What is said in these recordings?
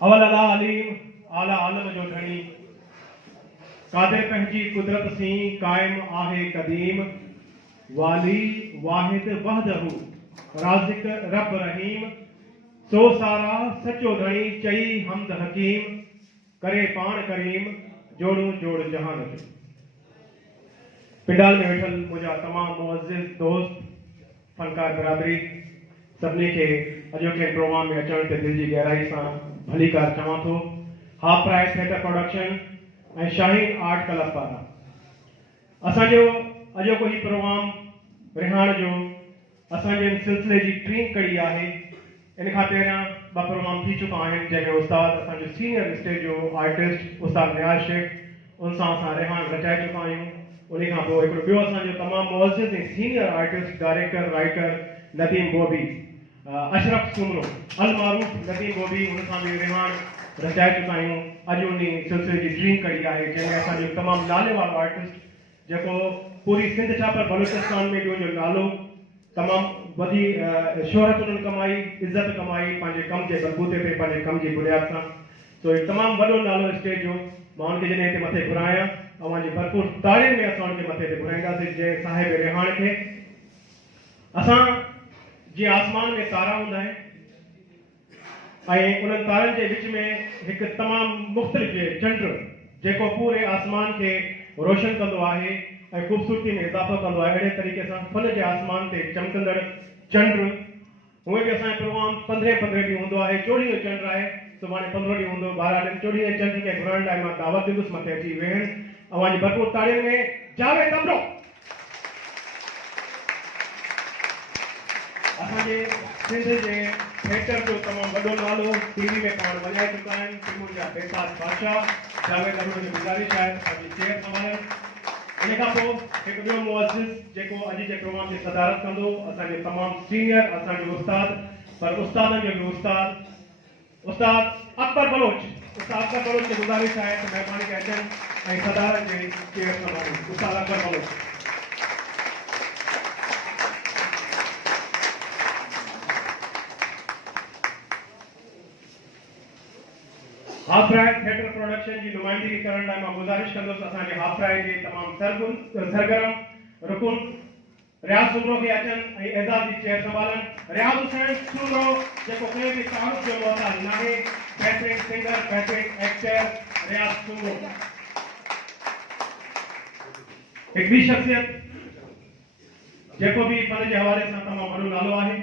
अवल अला अलीम आला आलम जो धणी कादर पंहिंजी कुदरत सी कायम आहे कदीम वाली वाहिद वहदहू राज़िक रब रहीम सो सारा सचो धणी चई हमद हकीम करे पाण करीम जोड़ू जोड़ जहान जो। पिंडाल में वेठल मुझा तमाम मुअज़्ज़िज़ दोस्त फनकार बिरादरी सभिनी खे अॼोके प्रोग्राम में अचण ते दिल जी गहराई सां भली कार चवां थो। हाफ प्राइस थिएटर प्रोडक्शन ऐं शाहीन आर्ट क्लब पारां असांजो अॼोको ही प्रोग्राम रिहाण जो असांजे सिलसिले जी टीं कड़ी आहे। इन खां पहिरियां ॿ प्रोग्राम थी चुका आहिनि जंहिंमें उस्ताद असांजो सीनियर स्टेज जो आर्टिस्ट उस्ताद नियाज़ शेख उन सां असां रिहाण रचाए चुका आहियूं। उन खां पोइ हिकिड़ो ॿियो असांजो तमामु मुअज़्ज़िज़ ऐं senior artist director writer Nadeem Bobby Ashraf Soomro अलमारूफ नदीम बोबी उन सां बि रिहाण रचाए चुका आहियूं। अॼु उन सिलसिले जी टीं कड़ी आहे जंहिंमें असांजो तमामु नाले वारो आर्टिस्ट जेको पूरी सिंध छापर बलूचिस्तान में जो नालो तमामु वधी शोहरत उन्हनि कमाई इज़त कमाई पंहिंजे कम जे बलबूते ते पंहिंजे कम जी बुनियाद सां। सो हिकु तमामु वॾो नालो स्टेज जो मां उनखे जॾहिं हिते मथे घुरायां अवांजी भरपूर ताड़ियुनि में असां उनखे मथे ते घुराईंदासीं जंहिं साहिब रिहाण खे। असां जीअं आसमान में तारा हूंदा आहिनि ऐं उन्हनि तारनि जे विच में हिकु तमामु मुख़्तलिफ़ चंड जेको पूरे आसमान खे रोशन कंदो आहे ऐं ख़ूबसूरती में इज़ाफ़ो कंदो आहे। अहिड़े तरीक़े सां फन जे आसमान ते चमकंदड़ चंड हूअं बि असांजो प्रोग्राम 15 ॾींहं हूंदो आहे। 24 चंड आहे सुभाणे 15 ॾींहं हूंदो। 24 चंड खे घुराइण लाइ मां दावत ॾींदुसि मथे अची वेहनि अवांजी भरपूर ताड़ियुनि में जावेद अमरो। असांजे सिंध जे थिएटर जो तमामु वॾो नालो टीवी में पाण वॼाए चुका आहिनि। फिल्मुनि जा बेसाद बादशाह जावेद अमरो जी गुज़ारिश आहे पंहिंजी चेयर संभालनि। इन खां पोइ हिकु ॿियो मुअज़्ज़िज़ जेको अॼु जे प्रोग्राम जी सदारत कंदो असांजो तमामु सीनियर असांजो उस्ताद पर उस्तादनि जो बि उस्ताद अकबर बलोच। उस्ताद अकबर बलोच खे गुज़ारिश आहे त महिरबानी करे अचनि ऐं सदारत जी चेयर संभालनि। उस्ताद अकबर बलोच। हाफ प्राइ थिएटर प्रोडक्शन की नुमाइंदगी करण लाइ मां गुज़ारिश कंदुसि असांजे हाफ प्राइ जे तमामु सरगर्म रुकुन रियाज़ सुमरो खे अचनि ऐं एज़ाज़ जी चेयर संभालनि। रियाज़ हुसैन सुमरो जेको कंहिं बि तारुफ़ जो मोहताज नाहे बहितरीन सिंगर बहितरीन एक्टर रियाज़ सुमरो। हिकु ॿी शख़्सियत जेको बि फन जे हवाले सां तमामु वॾो नालो आहे।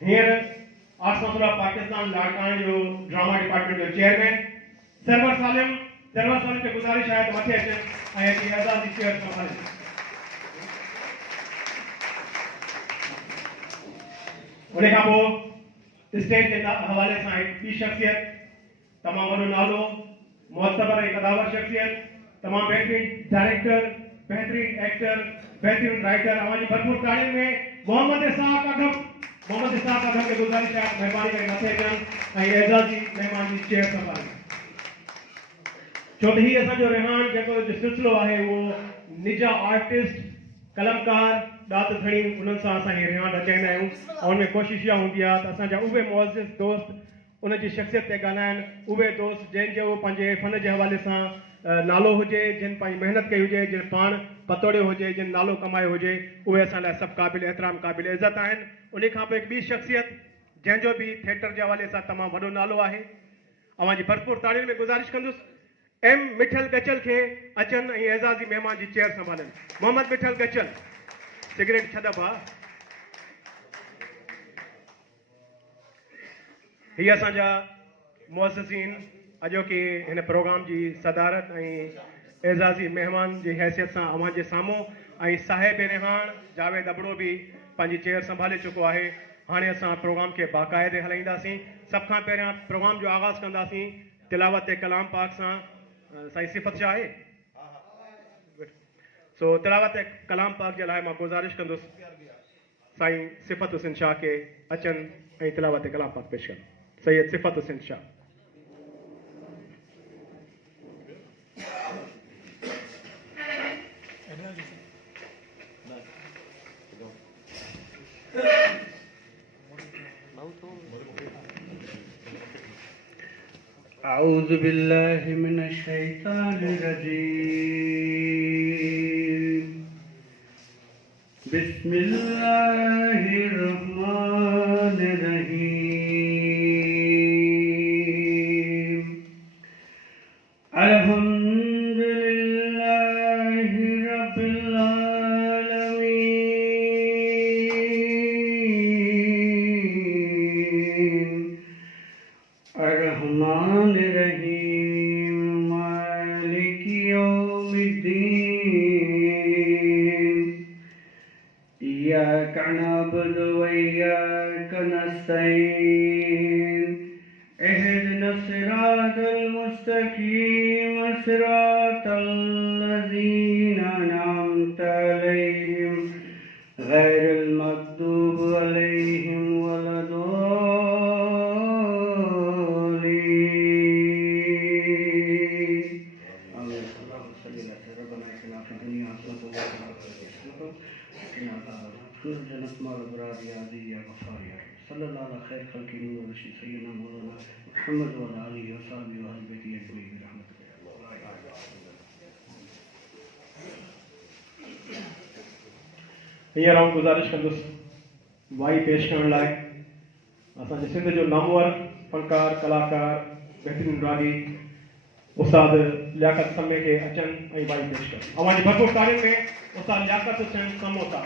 हींअर आर्ट्स काउंसिल ऑफ पाकिस्तान लाड़काने जो ड्रामा डिपार्टमेंट जो चेयरमैन सरवर सालिम खे गुज़ारिश आहे त मथे अचनि ऐं एज़ाज़ जी चेयर संभालनि। उन खां पोइ स्टेज जे हवाले सां हिकु ॿी शख़्सियत तमामु वॾो नालो मुअतबर ऐं कदावर शख़्सियत तमामु बहितरीन डायरेक्टर बहितरीन एक्टर बहितरीन राइटर अवांजी भरपूर ताड़ियुनि में मोहम्मद इसहाक़ अदम खे गुज़ारिश आहे महिरबानी करे मथे अचनि ऐं एज़ाज़ जी महिमान जी चेयर संभालनि। छो त हीउ असांजो रिहाण जेको सिलसिलो आहे उहो निजा आर्टिस्ट कलमकार ॾात धणी उन्हनि सां असां हीउ रिहाण रचाईंदा आहियूं ऐं उनमें कोशिशि इहा हूंदी आहे त असांजा उहे मुअज़्ज़िज़ दोस्त उन जी शख़्सियत ते ॻाल्हाइनि। उहे दोस्त जंहिंजो पंहिंजे फन जे हवाले सां नालो हुजे जिन पंहिंजी महिनत कई हुजे जिन पाण पतोड़ियो हुजे जिन नालो कमायो हुजे उहे असां लाइ सभु क़ाबिल एतिराम क़ाबिल इज़त आहिनि। उन खां पोइ हिकु ॿी शख़्सियत जंहिंजो बि थिएटर जे हवाले सां तमामु वॾो नालो आहे अवांजी भरपूर ताड़ियुनि में गुज़ारिश कंदुसि एम मिठल गचल खे अचनि ऐं एज़ाज़ जी महिमान जी चेयर संभालनि। मोहम्मद मिठल गचल सिगरेट छॾब आहे। हीअ असांजा मुअज़्ज़िज़ीन अॼोके हिन प्रोग्राम जी सदारत ऐं एज़ाज़ी महिमान जी हैसियत सां अवांजे साम्हूं ऐं साहिब रिहाण जावेद अबड़ो बि पंहिंजी चेयर संभाले चुको आहे। हाणे असां प्रोग्राम खे बाक़ाइदे हलाईंदासीं। सभ खां पहिरियां प्रोग्राम जो आगाज़ कंदासीं तिलावत कलाम पाक सां। साईं सिफ़त शाह आहे सो तिलावत कलाम पाक जे लाइ मां गुज़ारिश कंदुसि साईं सिफ़त हुसैन शाह के अचनि ऐं तिलावत कलाम पाक पेश कनि। सैयद सिफ़त हुसैन शाह। أعوذ بالله من الشيطان الرجيم بسم الله الرحمن الرحيم الحمد لله رب العالمين الرحمن الرحيم مالك يوم الدين إياك نعبد وإياك نستعين اهدنا الصراط المستقيم صراط الذين أنعمت عليهم غير المغضوب عليهم ولا الضالين آمين. اللهم صل على ربنا اتنا في الدنيا حسنة وفي الآخرة حسنة وقنا عذاب النار جنة مال الأبرار يا عزيز يا غفار يا رب صلى الله على خير خلق نور سيدنا مولانا محمد وعلى آله وصحبه وأهل بيته أجمعين برحمتك يا الله. हींअर आउं गुज़ारिश कंदुसि वाई पेश करण लाइ असांजे सिंध जो नामवर फ़नकार कलाकार बहितरीन रागी उस्ताद लियाकत समे खे अचनि ऐं वाई पेश कनि। अवांजी भरपूर तारीफ़ में उस्ताद लियाकत हुसैन समोसा।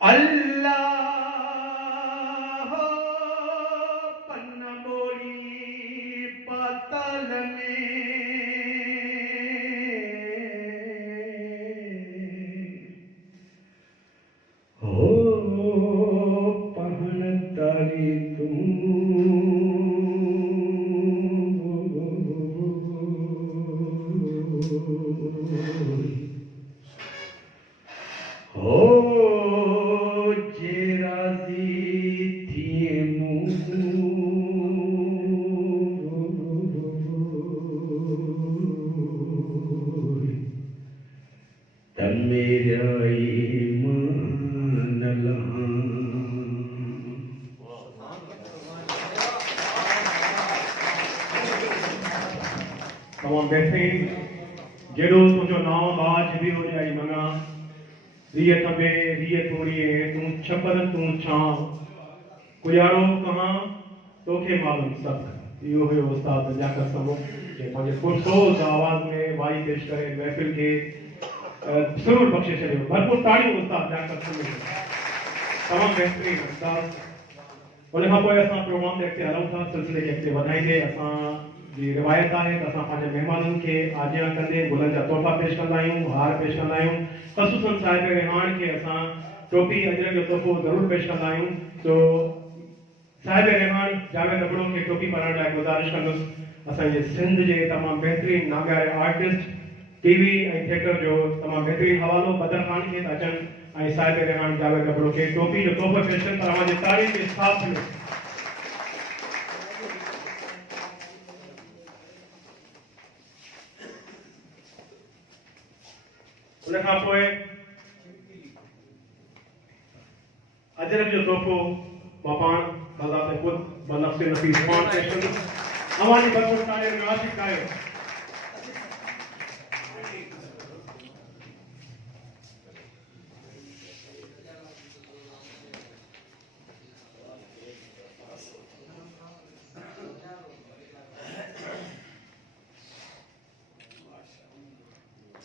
अल्लाह पन्ना बोली पाताल में हो पहन तारी हो जेराजी थिए तमेरा ईमान लहा तमाम बेहतरीन जेड़ो तुझो नाम बाज भी हो जाई मंगा रिय तबे रिय तोड़िए तू छपर तू छां कुयारो कहां तोखे मालूम सब यो है उस्ताद जाकर समो जे पंहिंजे पुरसोज आवाज में वाई पेश करे महफिल के सुरूर बख्शे छॾियो भरपूर ताड़ियूं उस्ताद जाकर समो तमाम बेहतरीन उस्ताद उन खां पोइ असां प्रोग्राम ते अॻिते हलूं था सिलसिले खे अॻिते वधाईंदे असां जी रिवायत आहे त असां पंहिंजे महिमाननि खे आजियां कंदे गुलनि जा तोहफ़ा पेश कंदा आहियूं हार पेश कंदा आहियूं ख़ुसूसन साहिब रिहान खे असां टोपी अजरक जो तोहफ़ो ज़रूरु पेश कंदा आहियूं तो साहिब रिहान जावेद अबड़ो खे टोपी पाराइण लाइ गुज़ारिश कंदुसि असांजे सिंध जे तमामु बहितरीन नागारे आर्टिस्ट टीवी ऐं थिएटर जो तमामु बहितरीन हवालो बदर ख़ान खे था अचनि ऐं साहिब रिहान जावेद अबड़ो खे टोपी जो तोहफ़ो पेश कनि पर अवांजी तारीफ़ खे साथ मिले उन खां पोइ अजरक जो तोहफ़ो मां पाण बज़ाते ख़ुदि बनफ़्से नफ़ीस पाण पेश कंदुसि अवांजी भरपूर तारीफ़ में आशिक़ आहियो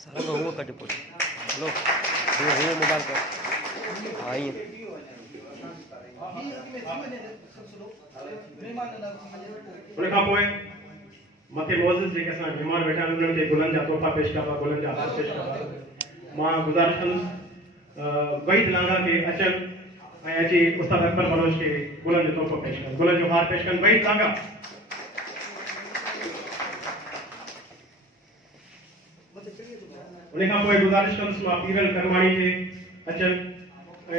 सारा का हुआ कट पड़ हेलो हुआ मोबाइल का आई उन खां पोइ मथे मोज़िज़ जेके असां महिमान वेठा आहिनि उन्हनि खे गुलनि जा तोहफ़ा पेश कबा गुलनि जा हार पेश कबा मां गुज़ारिश कंदुसि वहीद लांघा खे अचनि ऐं अची उस्ताद अकबर बलोच खे गुलनि जो तोहफ़ो पेश कनि गुलनि जो हार पेश कनि वहीद लांघा उन खां पोइ गुज़ारिश कंदुसि मां पीरल करवाणी खे अचनि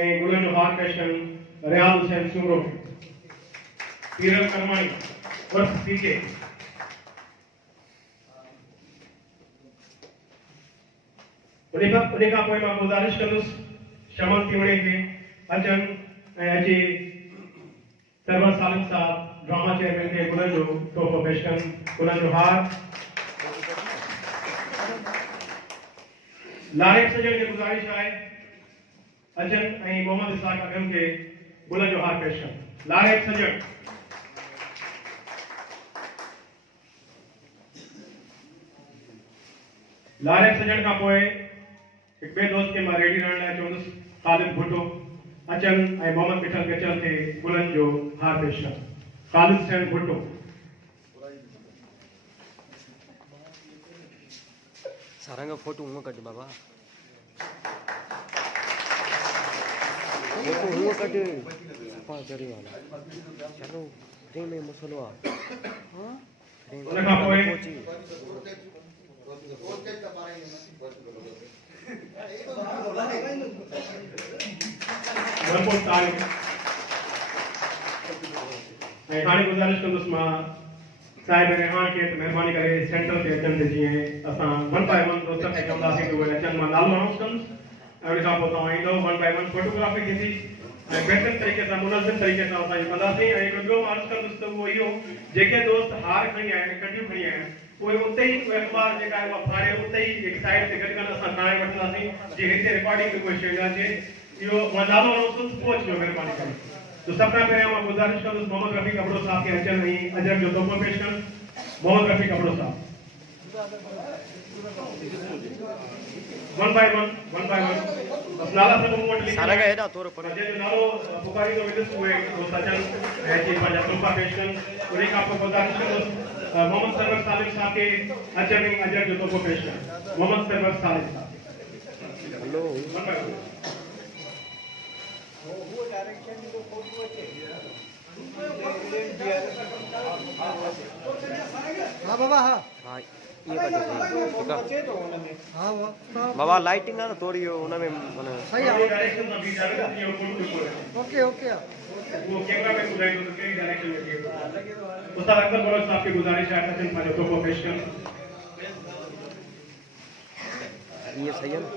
ऐं गुलनि जो हार पेश कनि रियाज़ हुसैन सूमरो खे पीरल करवाणी उर्फ पीके उन खां पोइ मां गुज़ारिश कंदुसि शमन तिवड़े खे अचनि ऐं अची सरवर सालिम साहब ड्रामा चेयरमैन खे गुलनि जो तोहफ़ो पेश कनि गुलनि जो हार लारेब सजन खे गुज़ारिश आहे अचनि ऐं मोहम्मद इसाक अगम खे गुलनि जो हार पेश कनि लारेब सजन लारेब सजन खां पोइ हिकु ॿिए दोस्त खे मां रेडी रहण लाइ चवंदुसि ख़ालिद भुट्टो अचनि ऐं मोहम्मद मिठल गचल खे गुलनि जो हार पेश कनि ख़ालिद हुसैन भुट्टो सारा का फोटो हुआ कट बाबा फोटो हुआ कट पा जरी वाला चलो रे में मसलो आ हां उन खां पोइ भरपूर तारीफ़ ऐं हाणे गुज़ारिश कंदुसि मां साहिब रिहान खे महिरबानी करे सेंटर ते अचनि ते जीअं असां 1 बाय 1 दोस्त खे कंदासीं त उहे अचनि मां नालो अनाउंस कंदुसि ऐं उन खां पोइ तव्हां ईंदो 1 बाय 1 फोटोग्राफी थींदी ऐं बहितरीन तरीक़े सां मुनज़िम तरीक़े सां असां कंदासीं ऐं हिकु ॿियो अर्ज़ु कंदुसि त उहो इहो जेके दोस्त हार खणी आया आहिनि कटियूं खणी आया आहिनि उहे उते ई अख़बार जेका आहे उहा फाड़े उते ई हिकु साइड ते गॾु कंदा असां ठाहे वठंदासीं जीअं हिते रिकॉर्डिंग में कोई शइ न अचे इहो मां नालो अनाउंस कंदुसि पोइ अचिजो महिरबानी करे तो सब खां पहिरियों मां गुज़ारिश कंदुसि मोहम्मद रफ़ीक अबड़ो साहब खे अचनि ऐं अजरक जो तोहफ़ो पेश कनि मोहम्मद रफ़ीक अबड़ो साहब वन बाय वन बस नाला से मूवमेंट लिखा सारा का है ना तोर पर जे नालो पुकारी तो विदस हुए वो सजन है जी पंजा तोफा पेशन उन्हें का आपको गुजारिश करो मोहम्मद सरवर सालिम साहब के अजर जो तोफा पेशन मोहम्मद सरवर सालिम साहब हेलो वन बाय वन हाँ बाबा हाँ हाँ ये बात है हाँ वो बाबा लाइटिंग ना थोड़ी उन में माने सही है डायरेक्शन अभी जा रहा है ये फोटो रिकॉर्ड ओके ओके वो कैमरा में सुनाई तो कई डायरेक्शन में दिए उस्ताद अकबर बलोच साहब की गुजारिश है सचिन पंजा तोफा पेशन ये सही है ना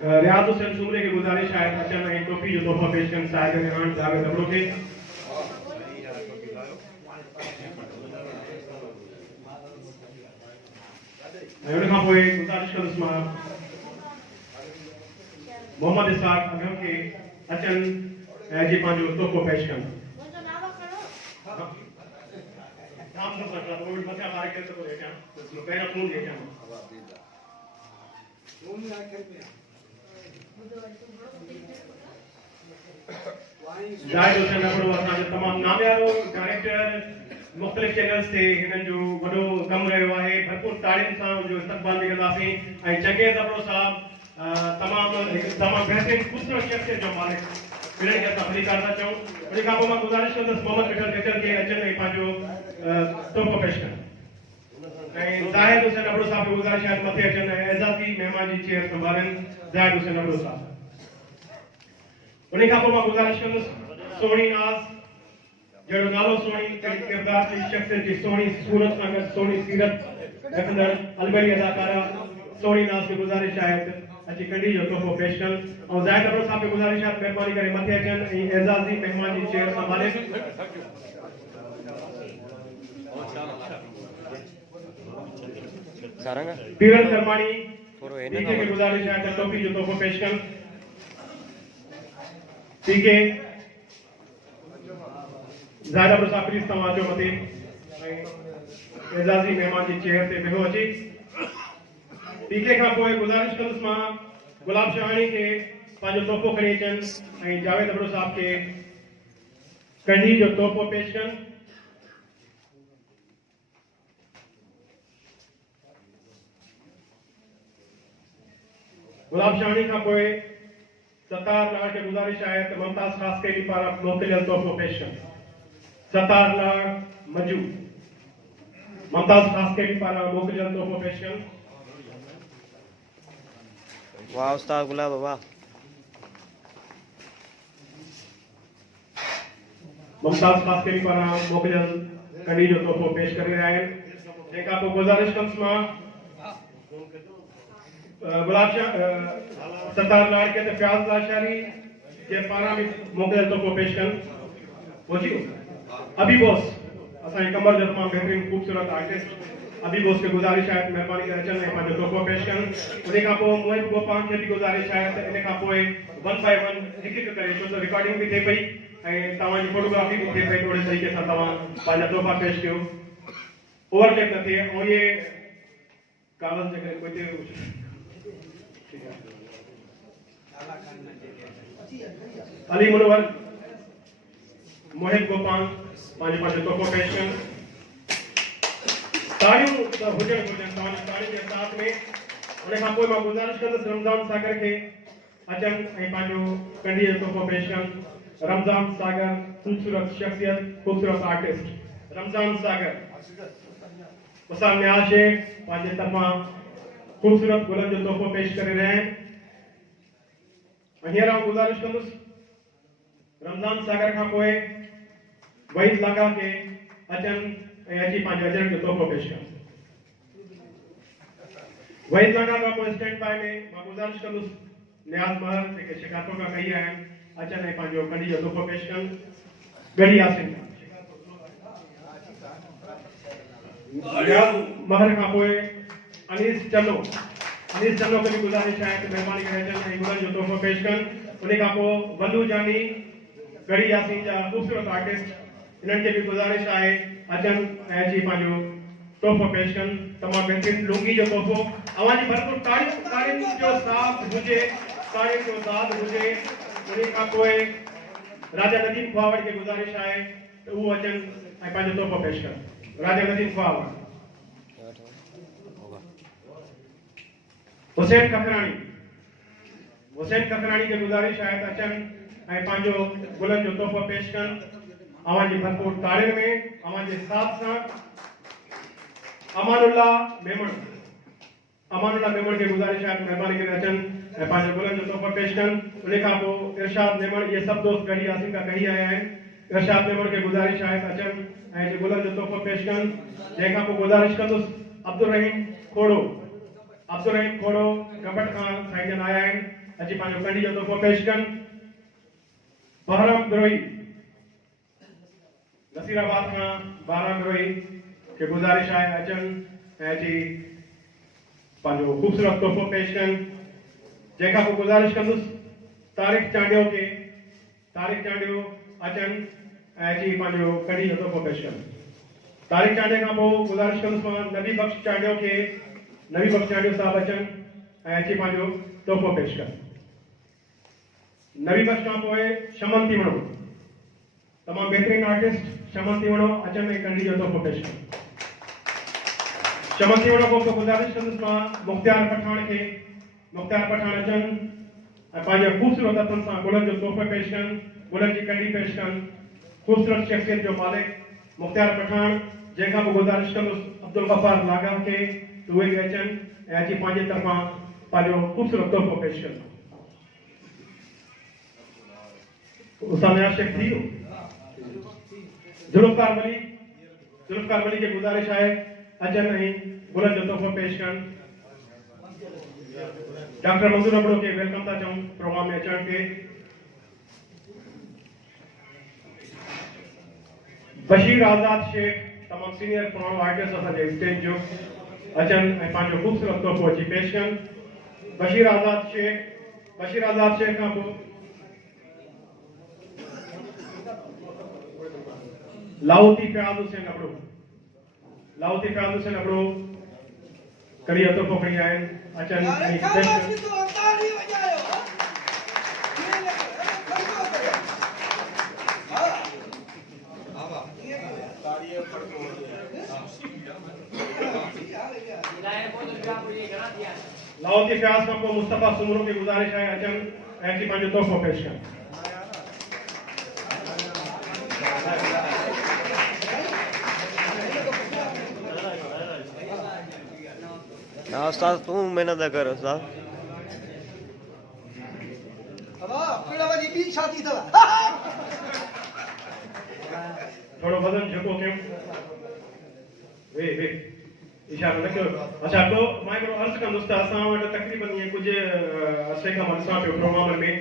रियाज हुसैन सुमरे की गुजारिश है अचन एक टोपी जो तोहफा पेश कर साहिब ईरान जावेद अब्रो के उन खां पोइ गुजारिश कंदुसि मां मोहम्मद इसाक अगम के अचन ऐं जी पंहिंजो तोहफ़ो पेश कनि नाम न पता वो मथे मारे के तो लेके आ पहिरियों फोन लेके आ जाहिद हुसैन अब्रो असांजो तमामु नामियारो डायरेक्टर मुख़्तलिफ़ चैनल्स ते हिननि जो वॾो कमु रहियो आहे भरपूर ताड़ियुनि सां जो इस्तक़बाल बि कंदासीं ऐं चंगेज़ अब्रो साहब तमामु बहितरीन ख़ूबसूरत शख़्सियत जो मालिक इन्हनि खे असां भली था चऊं उन खां पोइ मां गुज़ारिश कंदुसि मोहम्मद मिठल गजर खे अचनि ऐं पंहिंजो तोहफ़ो पेश कनि ऐं जाहिद हुसैन अब्रो साहब खे गुज़ारिश आहे मथे अचनि ऐं एज़ाज़ी महिमान जी चेयर संभालनि जाहिद हुसैन अब्रो साहब उन खां पोइ मां गुज़ारिश कंदुसि सोणी नाज़ जहिड़ो नालो सोणी किरदार जी शख़्सियत जी सोणी सूरत सां गॾु सोणी सीरत रखंदड़ अलबरी अदाकारा सोणी नाज़ खे गुज़ारिश आहे अची कॾी जो तोहफ़ो पेश कनि ऐं जाहिद अब्रो साहब खे गुज़ारिश आहे महिरबानी करे मथे अचनि ऐं एज़ाज़ी महिमान जी चेयर संभाले सारंग पीरल शर्माणी थोरो पीके की गुज़ारिश है टोपी जो तोहफ़ो पेश कनि पीके ज़ाहिद अब्रो साहब प्लीज़ तव्हां अचो मथे ऐं एज़ाज़ी महिमान जी चेयर ते वेहो अची पीके खां पोइ गुज़ारिश कंदुसि मां गुलाब शहाणी खे पंहिंजो तोहफ़ो खणी अचनि ऐं जावेद अब्रो साहब खे कढ़ी जो तोहफ़ो पेश कनि गुलाब शहाणी खां पोइ सतार लाड़ खे गुज़ारिश आहे त मुमताज़ ख़ासकेली पारां मोकिलियल तोहफ़ो पेश कनि सतार लाड़ मजू मुमताज़ ख़ासकेली पारां मोकिलियल तोहफ़ो पेश कनि वाह उस्ताद गुलाब वाह मुमताज़ ख़ासकेली पारां मोकिलियल कढ़ी जो तोहफ़ो पेश करे रहिया आहिनि तंहिंखां पोइ गुज़ारिश कंदुसि मां गुलाब शाह सतार लाड़ खे त फयाज़ लाशारी जे पारां बि मोकिलियल तोहफ़ो पेश कनि पहुची अभी बोस असांजे कमर जो तमामु बहितरीन ख़ूबसूरत आर्टिस्ट अभी बोस खे गुज़ारिश आहे त महिरबानी करे अचनि ऐं पंहिंजो तोहफ़ो पेश कनि उन खां पोइ मोहित गोपाल खे बि गुज़ारिश आहे त इन खां पोइ वन बाय वन हिकु हिकु करे छो त रिकॉर्डिंग बि थिए पई ऐं तव्हांजी फोटोग्राफी बि थिए पई थोरे तरीक़े सां तव्हां पंहिंजा तोहफ़ा पेश कयो ओवरलैप न थिए ऐं इहे कागज़ जेके कोई अली मुनवर मोहित गोपाल पंहिंजो तोहफ़ो पेश कनि ताड़ियूं त हुजणु घुरिजनि तव्हांजी ताड़ियुनि जे साथ में उन खां पोइ मां गुज़ारिश कंदुसि रमज़ान सागर खे अचनि ऐं पंहिंजो कढ़ी जो तोहफ़ो पेश कनि रमज़ान सागर ख़ूबसूरत शख़्सियत ख़ूबसूरत आर्टिस्ट रमज़ान सागर उस्ताद नियाज़ शेख पंहिंजे तरफ़ां ख़ूबसूरत गुलनि जो तोहफ़ो पेश करे रहिया आहिनि हींअर आउं गुज़ारिश कंदुसि रमज़ान सागर खां पोइ वहीद लागा के अचनि ऐं अची पंहिंजे अजर जो तोहफ़ो पेश कनि वहीद लागा खां पोइ स्टैंड बाय में मां गुज़ारिश कंदुसि नियाज़ महर जेके शिकारपुर खां कई आहिनि अचनि ऐं पंहिंजो कढ़ी जो तोहफ़ो पेश कनि गढ़ी यासिन महर खां पोइ अनीस चन्नो खे बि गुज़ारिश आहे त महिरबानी करे अचनि ऐं गुलनि जो तोहफ़ो पेश कनि। उन खां पोइ वल्लू जानी गढ़ी यासीन जा ख़ूबसूरत आर्टिस्ट इन्हनि खे बि गुज़ारिश आहे अचनि ऐं अची पंहिंजो तोहफ़ो पेश कनि। तमामु बहितरीनु लुंगी जो तोहफ़ो अवांजी भरपूर तारीफ़ जो साथ हुजे, तारीफ़ जो दाद हुजे। उन खां पोइ राजा नदीम खुआवड़ खे गुज़ारिश आहे त उहो अचनि ऐं पंहिंजो तोहफ़ो पेश कनि। राजा नदीम खुआवड़। हुसैन खखराणी खे गुज़ारिश आहे त अचनि ऐं पंहिंजो गुलनि जो तोहफ़ो पेश कनि। अवांजी भरपूर तारीफ़ में अवांजे साथ सां अमानुल्ला मेमण खे गुज़ारिश आहे त महिरबानी करे अचनि ऐं पंहिंजो गुलनि जो तोहफ़ो पेश कनि। उन खां पोइ इरशाद मेमण, इहे सभु दोस्त गढ़ी यासीन खां कही आया आहिनि। इरशाद मेमण खे गुज़ारिश आहे त अचनि ऐं गुलनि जो तोहफ़ो पेश कनि। जंहिंखां पोइ गुज़ारिश कंदुसि अब्दुल रहीम खोड़ो गबट खां साईं जन आया आहिनि, अची पंहिंजो कढ़ी जो तोहफ़ो पेश कनि। बहराम द्रोही नसीराबाद खां बहराम द्रोही खे गुज़ारिश आहे अचनि ऐं अची पंहिंजो ख़ूबसूरत तोहफ़ो पेश कनि। जंहिंखां पोइ गुज़ारिश कंदुसि तारिक चांडियो अचनि ऐं अची पंहिंजो कढ़ी जो तोहफ़ो पेश कनि। तारिक चांडियो खां पोइ गुज़ारिश कंदुसि मां नबी बख्श चांडियो साहब अचनि ऐं अची पंहिंजो तोहफ़ो पेश कनि। नबी बख्श खां पोइ शमन तीवड़ो, तमामु बहितरीनु आर्टिस्ट शमन तीवड़ो अचनि ऐं कढ़ी जो तोहफ़ो पेश कनि। शमन तीवड़ो खां पोइ गुज़ारिश कंदुसि मां मुख्तियार पठान अचनि ऐं पंहिंजे ख़ूबसूरत हथनि सां गुलनि जो तोहफ़ो पेश कनि, गुलनि जी कढ़ी पेश कनि। ख़ूबसूरत शख़्सियत जो मालिक मुख्तियार पठान। जंहिंखां पोइ गुज़ारिश कंदुसि अब्दुल गफ़ार लागा खे त उहे बि अचनि ऐं अची पंहिंजे तरफ़ां पंहिंजो ख़ूबसूरत तोहफ़ो पेश कनि। उसामिया शेख थी वियो। जुल्फ़कार वली खे गुज़ारिश आहे अचनि ऐं गुलनि जो तोहफ़ो पेश कनि। डॉक्टर मंजूर अबड़ो खे वेलकम था चऊं प्रोग्राम में अचण के। बशीर आज़ाद शेख तमामु सीनियर पुराणो आर्टिस्ट असांजे स्टेज जो अचनि ऐं पंहिंजो ख़ूबसूरत तोहफ़ो अची पेश कनि। बशीर आज़ाद शेख खां पोइ लाहौती फयाज़ हुसैन अबड़ो कड़ी जो तोहफ़ो खणी आया आहिनि, अचनि ऐं पेश कनि। लाहौती फयाज़ खां पोइ मुस्तफ़ा सुमरो खे गुज़ारिश आहे अचनि ऐं अची पंहिंजो तोहफ़ो पेश कनि। हाँ उस्ताद तू मेहनत कर उस्ताद। थोड़ो बदन झुको क्यों? वे इशारो न कयो। अच्छा तो मां हिकिड़ो अर्ज़ु कंदुसि त असां वटि तक़रीबन ईअं कुझु अरसे खां मां ॾिसां पियो प्रोग्राम में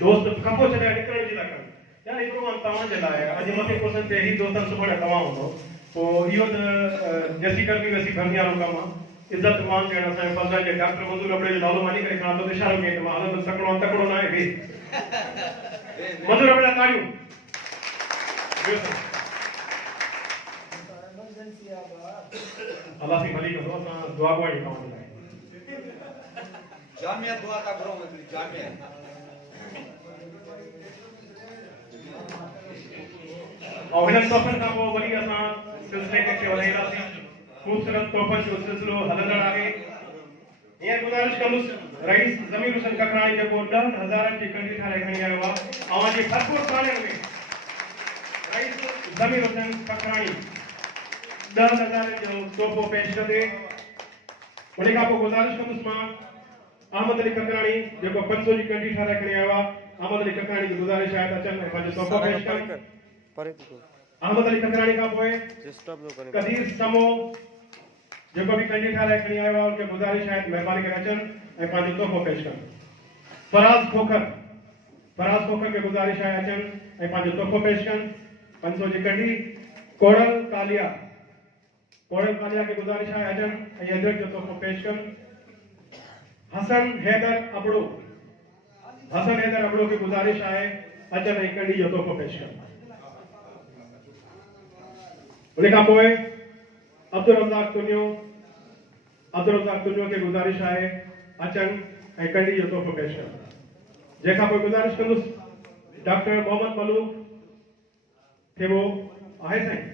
दोस्त खपो छॾाए निकिरण जी था कनि। यार हिकिड़ो मां तव्हांजे लाइ अॼु मथे कोर्सन ते ही दोस्तनि सुभाणे तव्हां हूंदो पोइ इहो त जैसी करनी वैसी भरनी वारो कमु आहे। इज़त मान ॾियण असांजे फज़ल जे डॉक्टर मंजूर अबड़े जो नालो मानी करे खणा थो इशारो कई त मां हलंदुसि तकिड़ो न आहे बि मंजूर अबड़े ताड़ियूं। अल्लाह सी भली कंदो असां दुआ घुरायूं तव्हांजे लाइ। जामिया दुआ था घुरो जामिया और हिन तोहफ़नि खां पोइ वरी असां सिलसिले खे वधाईंदासीं। ख़ूबसूरत तोहफ़नि जो सिलसिलो हलंदड़ आहे। हीअं गुज़ारिश कंदुसि रईस ज़मीर हुसैन ककराणी जेको 10,000 जी कंडी ठाहे खणी आयो आहे अवांजी भरपूर ताड़ियुनि में रईस ज़मीर हुसैन ककराणी 10,000 जो तोहफ़ो पेश कंदे। उन खां पोइ गुज़ारिश कंदुसि मां अहमद अली ककराणी जेको 500 जी कंडी ठाहे खणी आयो आहे। अहमद अली ककराणी जी गुज़ारिश आहे त अचनि ऐं पंहिंजो तोहफ़ो पेश कनि। अहमद अली ककराणी खां पोइ कदीर समो जेको भी कंडी ठाहे खणी आयो आहे उनखे गुज़ारिश आहे त महिरबानी करे अचनि ऐं पंहिंजो तोहफ़ो पेश कनि। फराज़ खोखर खे गुज़ारिश आहे अचनि ऐं पंहिंजो तोहफ़ो पेश कनि। 500 जी कंडी। कोड़ल पौड़े कालिया की गुजारिश है अजन अध्यक्ष जो तोहफो पेश कर हसन हैदर अबड़ो की गुजारिश है अजन कंडी जो तोहफो पेश कर उन्हें का पोए अब्दुल रज़ाक तुनियो की गुजारिश है अचन कंडी जो तोहफो पेश कर जेका पोए गुजारिश कंदुस डॉक्टर मोहम्मद मलूक थे वो आहे साईं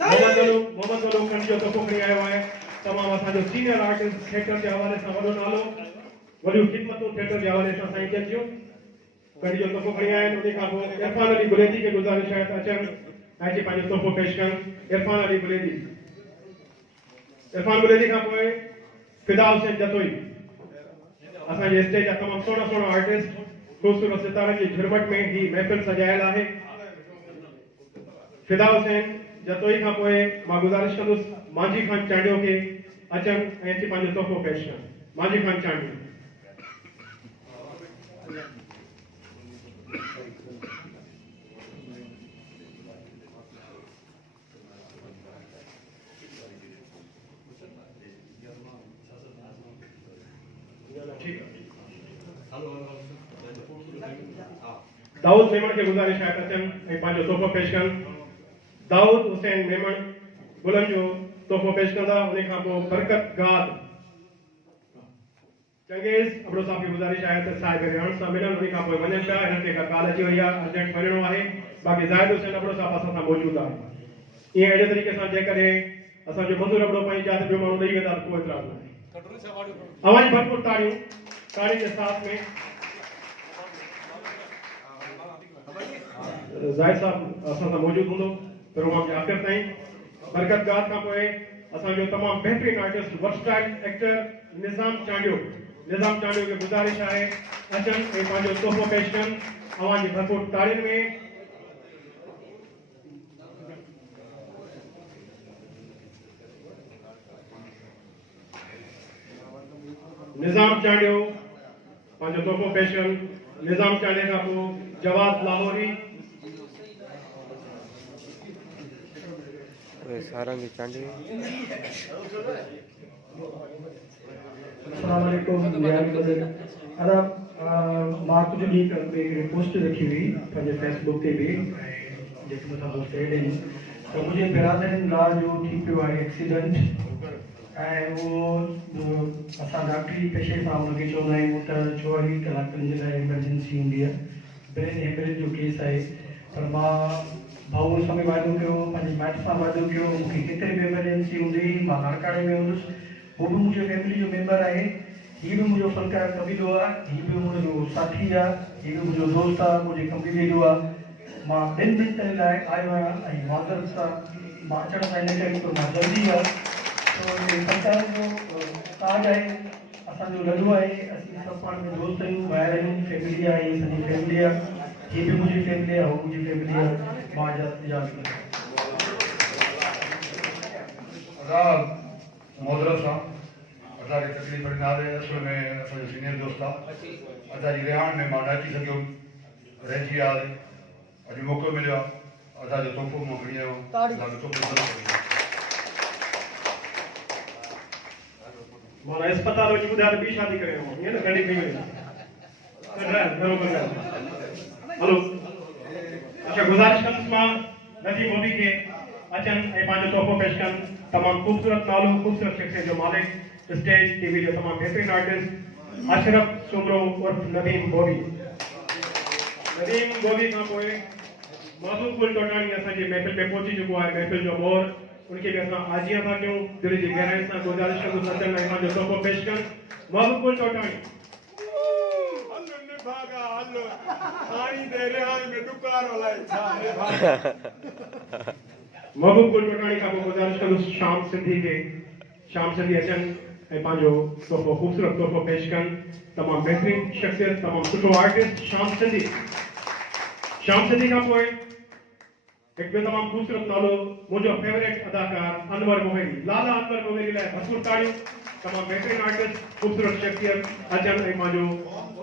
मोहम्मद मलूक कंडी जो तोहफो खणी आयो है तमाम असा जो सीनियर आर्टिस्ट थिएटर के हवाले से वडो नालो वडियूं खिदमतूं थिएटर के हवाले से साईं कन जो कंडी जो तोहफो खणी आया उन्हें का पोए इरफान अली बुलेदी की गुजारिश है अचन ऐसे पांच तोहफो पेश कर इरफान अली बुलेदी का पोए फिदा हुसैन जतोई असा जे स्टेज तमाम सोना आर्टिस्ट खूबसूरत सितारे की झुरमट में ही महफिल सजायल है फिदा हुसैन जतोई का पोए मां गुजारिश कंदुस मांझी खान चांडियो के अचन ऐसे पांच तोहफो पेश कर मांझी खान चांडियो दाऊद मेमन के गुजारिश है अचन पांचो तोहफो पेश कर दाऊद हुसैन मेमन बुलंद जो तोहफो पेश कंदा उन्हें का पोइ बरकत गाद चंगेज़ अबड़ो साहब की गुजारिश है त साहिब रिहान सां मिलन उन्हें का पोइ वञनि पिया हिननि खे का कॉल अची वई आहे अर्जेंट वञिणो आहे बाक़ी ज़ाहिद हुसैन अबड़ो साहब असां सां मौजूद आहे ईअं अहिड़े तरीक़े सां जेकॾहिं असांजो मज़ूर अबड़ो पंहिंजी जात ॿियो माण्हू ॾेई वेंदा त कोई इतराज़ न आहे आवाज़ भरपूर ताड़ी के साथ में जाहिद साहब असां सां मौजूद हूंदो प्रोग्राम के आख़िर ताईं बरकत गाद का पोए असांजो तमाम बेहतरीन आर्टिस्ट वर्सटाइल एक्टर निज़ाम चांडियो की गुजारिश है अचन ऐं पंहिंजो तोहफो पेश कनि आवाज़ जी भरपूर ताड़ियुनि में निज़ाम चांडियो पंहिंजो तोहफो पेश कनि निज़ाम चांडियो खां पोइ जवाद लाहौरी सारंगी चांडी अस्सलाम वालेकुम अदा मां कुछ ॾींहं अॻु हिकिड़ी पोस्ट रखी हुई पंहिंजे फेसबुक ते बि जेके मथां पोस्ट एड आहिनि त मुंहिंजे बिरादरनि लाइ जो थी पियो आहे एक्सीडेंट ऐं उहो असां डॉक्टरी पेशे सां हुनखे चवंदा आहियूं त 24 कलाकनि जे लाइ इमरजेंसी हूंदी आहे ब्रेन हेमरेज जो केस आहे पर मां भाऊ सां बि वाइदो कयो पंहिंजे माइट सां वाइदो कयो मूंखे किथे बि इमरजेंसी हूंदी मां नाड़काणे में हूंदुसि वो भी मुझे फैमिली जो मेंबर है ये भी मुझे फलकार कबीलो है ये भी मुझे साथी है ये भी मुझे दोस्त है मुझे कबीले जो है मां दिन ताईं लाइ आयो आहियां ऐं मादर सां मां अचण सां इन टाइम तो मां जल्दी आहे तो सरकार जो ताज आहे असांजो लॾो आहे असीं सभु पाण में दोस्त आहियूं ॿाहिरि आहियूं फैमिली आहे ये सॼी फैमिली आहे ये भी मुंहिंजी फैमिली आहे उहो मुंहिंजी फैमिली आहे मां इजाज़त मोहतरम साहब असांखे तकलीफ़ न आहे असल में असांजो सीनियर दोस्त आहे असांजी रिहाण में मां न अची सघियुमि रहिजी विया अॼु मौक़ो मिलियो आहे असांजो तोहफ़ो मां खणी आयो माना अस्पताल वञी ॿुधायो त ॿी शादी करे ईअं न घणी कई वई हेलो अच्छा गुज़ारिश कंदुसि मां नदीम मोदी के अचन ऐं पंहिंजो तोहफ़ो पेश कनि तमाम खूबसूरत नालो खूबसूरत शख्सियत जो मालिक स्टेज टीवी जो तमाम बेहतरीन आर्टिस्ट अशरफ सुमरो उर्फ नदीम बोबी खां पोइ मासूम कुल टोटाणी असांजी महफ़िल में पहुची चुको आहे महफ़िल जो मोर उनके भी असां आजियां था कयूं दिल जी गहराई सां गुज़ारिश कंदुसि अचन ऐं पंहिंजो तोहफ़ो पेश कनि मासूम कुल टोटाणी महबूब कुल टोटाणी का गुजारिश कंदुसि शाम सिंधी अचन ऐं पंहिंजो तोहफ़ो खूबसूरत तोहफ़ो पेश कनि तमामु बहितरीन शख्सियत तमामु सुठो आर्टिस्ट शाम सिंधी खां पोइ हिकु ॿियो तमामु खूबसूरत नालो मुंहिंजो फेवरेट अदाकार अनवर मोहिनी लाला अनवर मोहिनी लाइ भरपूर ताड़ियूं तमामु बहितरीन आर्टिस्ट खूबसूरत शख्सियत अचन ऐं पंहिंजो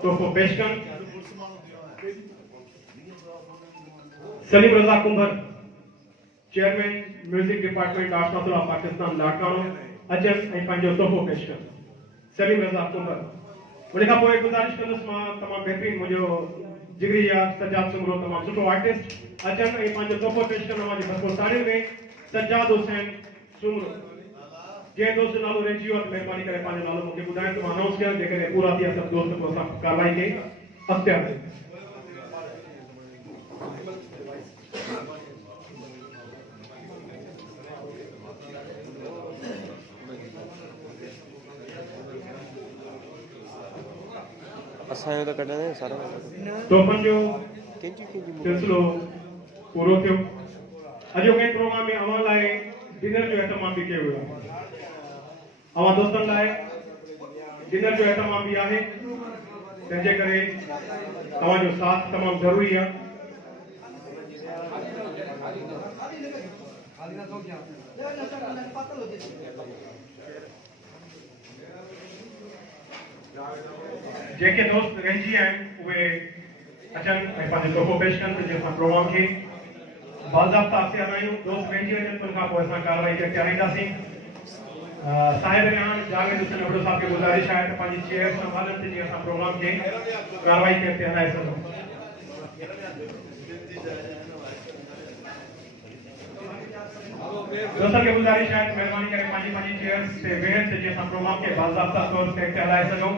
तोहफ़ो पेश कनि Salim Raza Kumbhar chairman music department arts council of Pakistan Larkana अचन ऐं पंहिंजो तोहफ़ो पेश कनि सलीम रज़ा कुंबर उन खां पोइ गुज़ारिश कंदुसि मां तमामु बहितरीनु मुंहिंजो जिगरी यार सज्जाद सुमरो तमामु सुठो आर्टिस्ट अचन ऐं पंहिंजो तोहफ़ो पेश कनि अवां जी भरपूर ताड़ियुनि में सज्जाद हुसैन सुमरो जंहिं दोस्त नालो रहिजी वियो महिरबानी करे पंहिंजो नालो मूंखे ॿुधाइण त मां अनाउंस कयां जेकॾहिं पूरा थी विया सभु दोस्त पोइ असां कारवाई खे अॻिते हलायूं असांजो त कढंदा सारा तोहफ़नि जो कंहिंजी सिलसिलो पूरो थियो अॼोके प्रोग्राम में अवां लाइ डिनर जो एहतमाम बि कयो वियो आहे अवां दोस्तनि लाइ डिनर जो एहतमाम बि आहे तंहिंजे करे तव्हांजो साथ तमामु ज़रूरी आहे जेके दोस्त रहिजी आहिनि उहे अचनि ऐं पंहिंजो तोहफ़ो पेश कनि त जीअं असां प्रोग्राम खे बाज़ाब्ता अॻिते हलायूं दोस्त रहिजी वञनि उन खां पोइ असां कारवाई खे अॻिते हलाईंदासीं साहिब रिहान जावेद हुसैन अबड़ो साहब खे गुज़ारिश आहे त पंहिंजी चेयर संभालनि त जीअं असां प्रोग्राम खे कारवाई खे अॻिते हलाए सघूं दोस्तनि खे गुज़ारिश आहे त महिरबानी करे पंहिंजी चेयर्स ते वेहनि त जीअं असां प्रोग्राम खे बाज़ाब्ता तौर ते अॻिते हलाए सघूं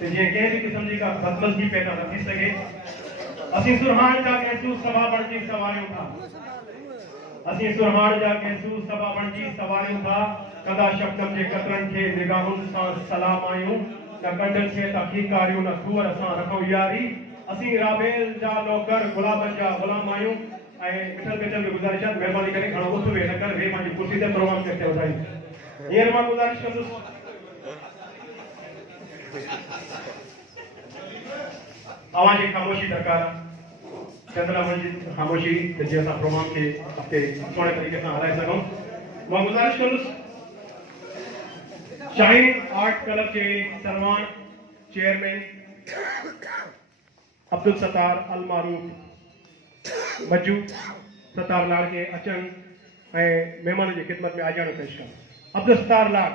त जीअं कंहिं बि क़िस्म जी का बदमज़गी पैदा न थी सघे असीं सुरहाण जा कंहिं सभा बणिजी सवारियूं था असीं सुरहाण जा कंहिं सभा बणिजी सवारियूं था कदा शब्दम जे कतरनि खे निगाहुनि सां सलाम आयूं न कंडनि खे तहक़ीक़ारियूं न खूअर सां रखूं यारी असीं राबेल जा नौकर गुलाबनि जा ग़ुलाम आयूं ऐं मिठल बेचल खे गुज़ारिश आहे महिरबानी करे खणो उथ वेह न कर वे पंहिंजी कुर्सी ते प्रोग्राम खे अॻिते वधायूं हींअर मां गुज़ारिश कंदुसि अवां जी ख़ामोशी दरकार चंद्रामन जी ख़ामोशी त जीअं असां प्रोग्राम खे अॻिते सुहिणे तरीक़े सां हलाए सघूं मां गुज़ारिश कंदुसि शाहीन आर्ट क्लब के सरवान चेयरमैन अब्दुल सत्तार अल मारूफ बज्जू सत्तार लाड़ के अचन ऐं महिमान जी ख़िदमत में आजाणो पेश कनि अब्दुल सत्तार लाड़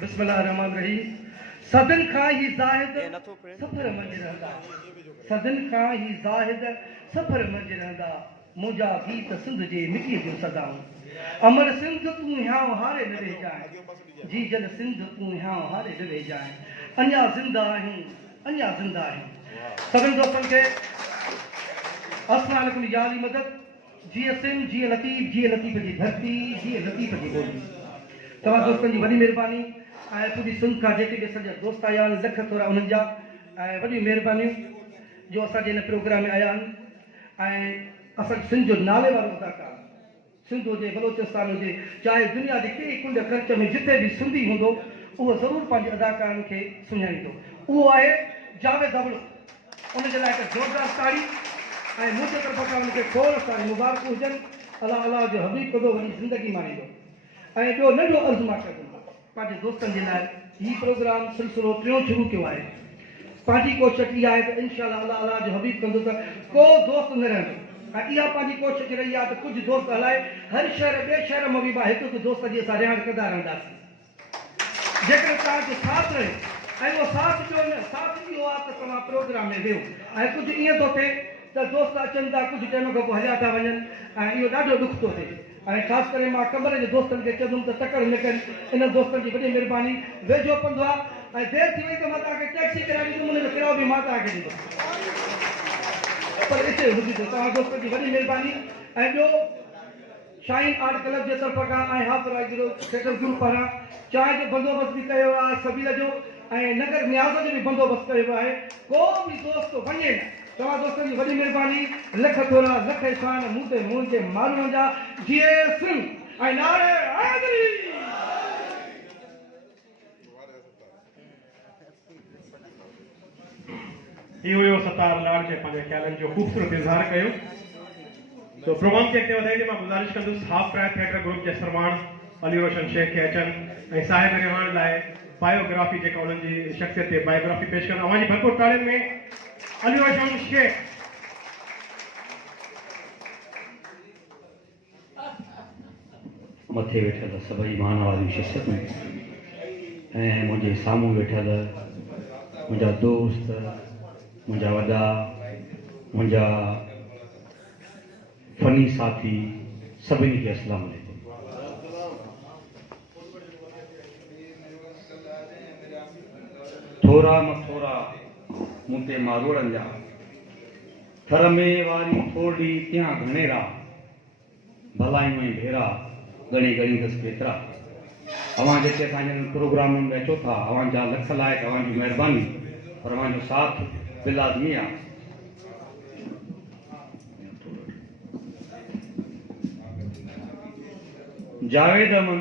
बिस्मिल्लाहिर्रहमानिर्रहीम सदन खां ही ज़ाहिद सफ़र मंझि रहंदा सदन खां ही ज़ाहिद सफ़र मंझि रहंदा मुंहिंजा गीत सिंध जे मिटीअ जूं सदाऊं अमर सिंध तूं हियां हारे न रहिजांइ जी जन सिंध तूं हियां हारे न रहिजांइ अञा ज़िंदा आहियूं सभिनी दोस्तनि खे अस्सलाम वालेकुम या अली मदद जीअं सिंध जीअं लतीफ़ जी धरती जीअं लतीफ़ जी ॿोली तव्हां दोस्तनि जी वॾी महिरबानी ऐं पूरी सिंध खां जेके बि असांजा दोस्त आया आहिनि लख थोरा उन्हनि जा ऐं वॾियूं महिरबानियूं जो असांजे हिन प्रोग्राम में आया आहिनि ऐं असांजे सिंध जो नाले वारो अदाकार सिंध हुजे बलोचिस्तान हुजे चाहे दुनिया जे कहिड़े कुंड खर्च में जिते बि सिंधी हूंदो उहो ज़रूरु पंहिंजे अदाकारनि खे सुञाणींदो उहो आहे जावेद अबड़ो उनजे लाइ हिकु ज़ोरदार ताड़ी ऐं मुंहिंजे तरफ़ खां उनखे खोड़ सारी मुबारक हुजनि अलाह अलाह जो हबीब कदो वॾी ज़िंदगी माणींदो ऐं ॿियो नंढो अर्ज़ु मां कंदुमि पंहिंजे दोस्तनि जे लाइ हीउ प्रोग्राम सिलसिलो टियों शुरू कयो आहे पंहिंजी कोशिशि इहा आहे त इनशाअल्लाह अलाह अलाह जो हबीब कंदो त को दोस्त न रहंदो ऐं इहा पंहिंजी कोशिशि रही आहे त कुझु दोस्त हलाए हर शहर ॿिए शहर मां बि हिकु हिकु दोस्त जी असां रिहाण कंदा रहंदासीं जेकर तव्हांजो साथ रहे ऐं उहो साथ जो न साथ इहो आहे त तव्हां प्रोग्राम में वियो ऐं कुझु ईअं थो थिए त दोस्त अचनि था कुझु टाइम खां पोइ हलिया था वञनि ऐं इहो ॾाढो ॾुख थो थिए ऐं ख़ासि करे मां कमर जे दोस्तनि खे चवंदुमि त तकड़ि न कनि इन दोस्तनि जी वॾी महिरबानी वेझो पंधु आहे ऐं देरि थी वई त मां तव्हांखे टैक्सी कराए ॾींदुमि उनजो किरायो बि मां तव्हांखे ॾींदुमि पर हिते हुजे तव्हां दोस्तनि जी वॾी महिरबानी ऐं ॿियो शाहीन आर्ट क्लब जे तरफ़ खां ऐं हाफ़िज़ थिएटर ग्रुप पारां चांहि जो बंदोबस्तु बि कयो आहे सबील जो ऐं नगर न्याज़ जो बि बंदोबस्तु कयो आहे को बि दोस्त वञे न तव्हां दोस्तनि जी वॾी महिरबानी लख थोरा लख शान मूं ते मुंहिंजे माण्हुनि जा जीए सिंह ऐं नारे हैदरी इहो हुयो सत्तार लाड़ जे पंहिंजे ख़्यालनि जो ख़ूबसूरत इज़हार कयो तो प्रोग्राम खे अॻिते वधाईंदे मां गुज़ारिश कंदुसि हाफ प्राइड थिएटर ग्रुप जे सरवाण अली रोशन शेख खे अचनि ऐं साहिब रिहान लाइ बायोग्राफी जेका उन्हनि जी शख़्सियत ते बायोग्राफी पेश कनि अवां जी भरपूर ताड़ियुनि में अली रोशन शेख मथे वेठल सभई मान वारी शख़्सियतूं ऐं मुंहिंजे साम्हूं वेठल मुंहिंजा दोस्त, मुंहिंजा वॾा, मुंहिंजा फ़नी साथी, सभिनी खे अस्सलाम वालेकुम। थोरा मथोरा मूं ते मारोड़नि जा, थर में वारी थोड़ी त्यां घणेरा, भलायूं ऐं भेरा घणी घणी दस केतिरा। अवां जेके असांजे प्रोग्रामनि में अचो था, अवां जा लख लाइक़, अवां जी महिरबानी, पर अवां जो साथ बिलाज़मी आहे। जावेद अमन,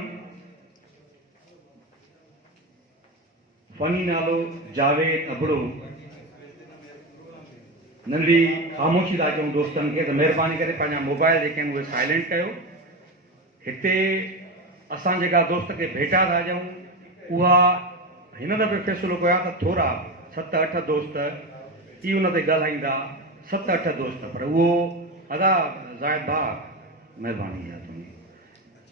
फ़नी नालो जावेद अबड़ो, नंढी ख़ामोशी था चऊं दोस्तनि खे त महिरबानी करे पंहिंजा मोबाइल जेके आहिनि उहे साइलेंट कयो। हिते असां जेका दोस्त खे भेटा था ॾियूं, उहा हिन दफ़े फ़ैसिलो कयो आहे त थोरा 7-8 दोस्त ई उन ते ॻाल्हाईंदा, 7-8 दोस्त, पर उहो अदा ज़ाहिद भाउ महिरबानी आहे तुंहिंजी।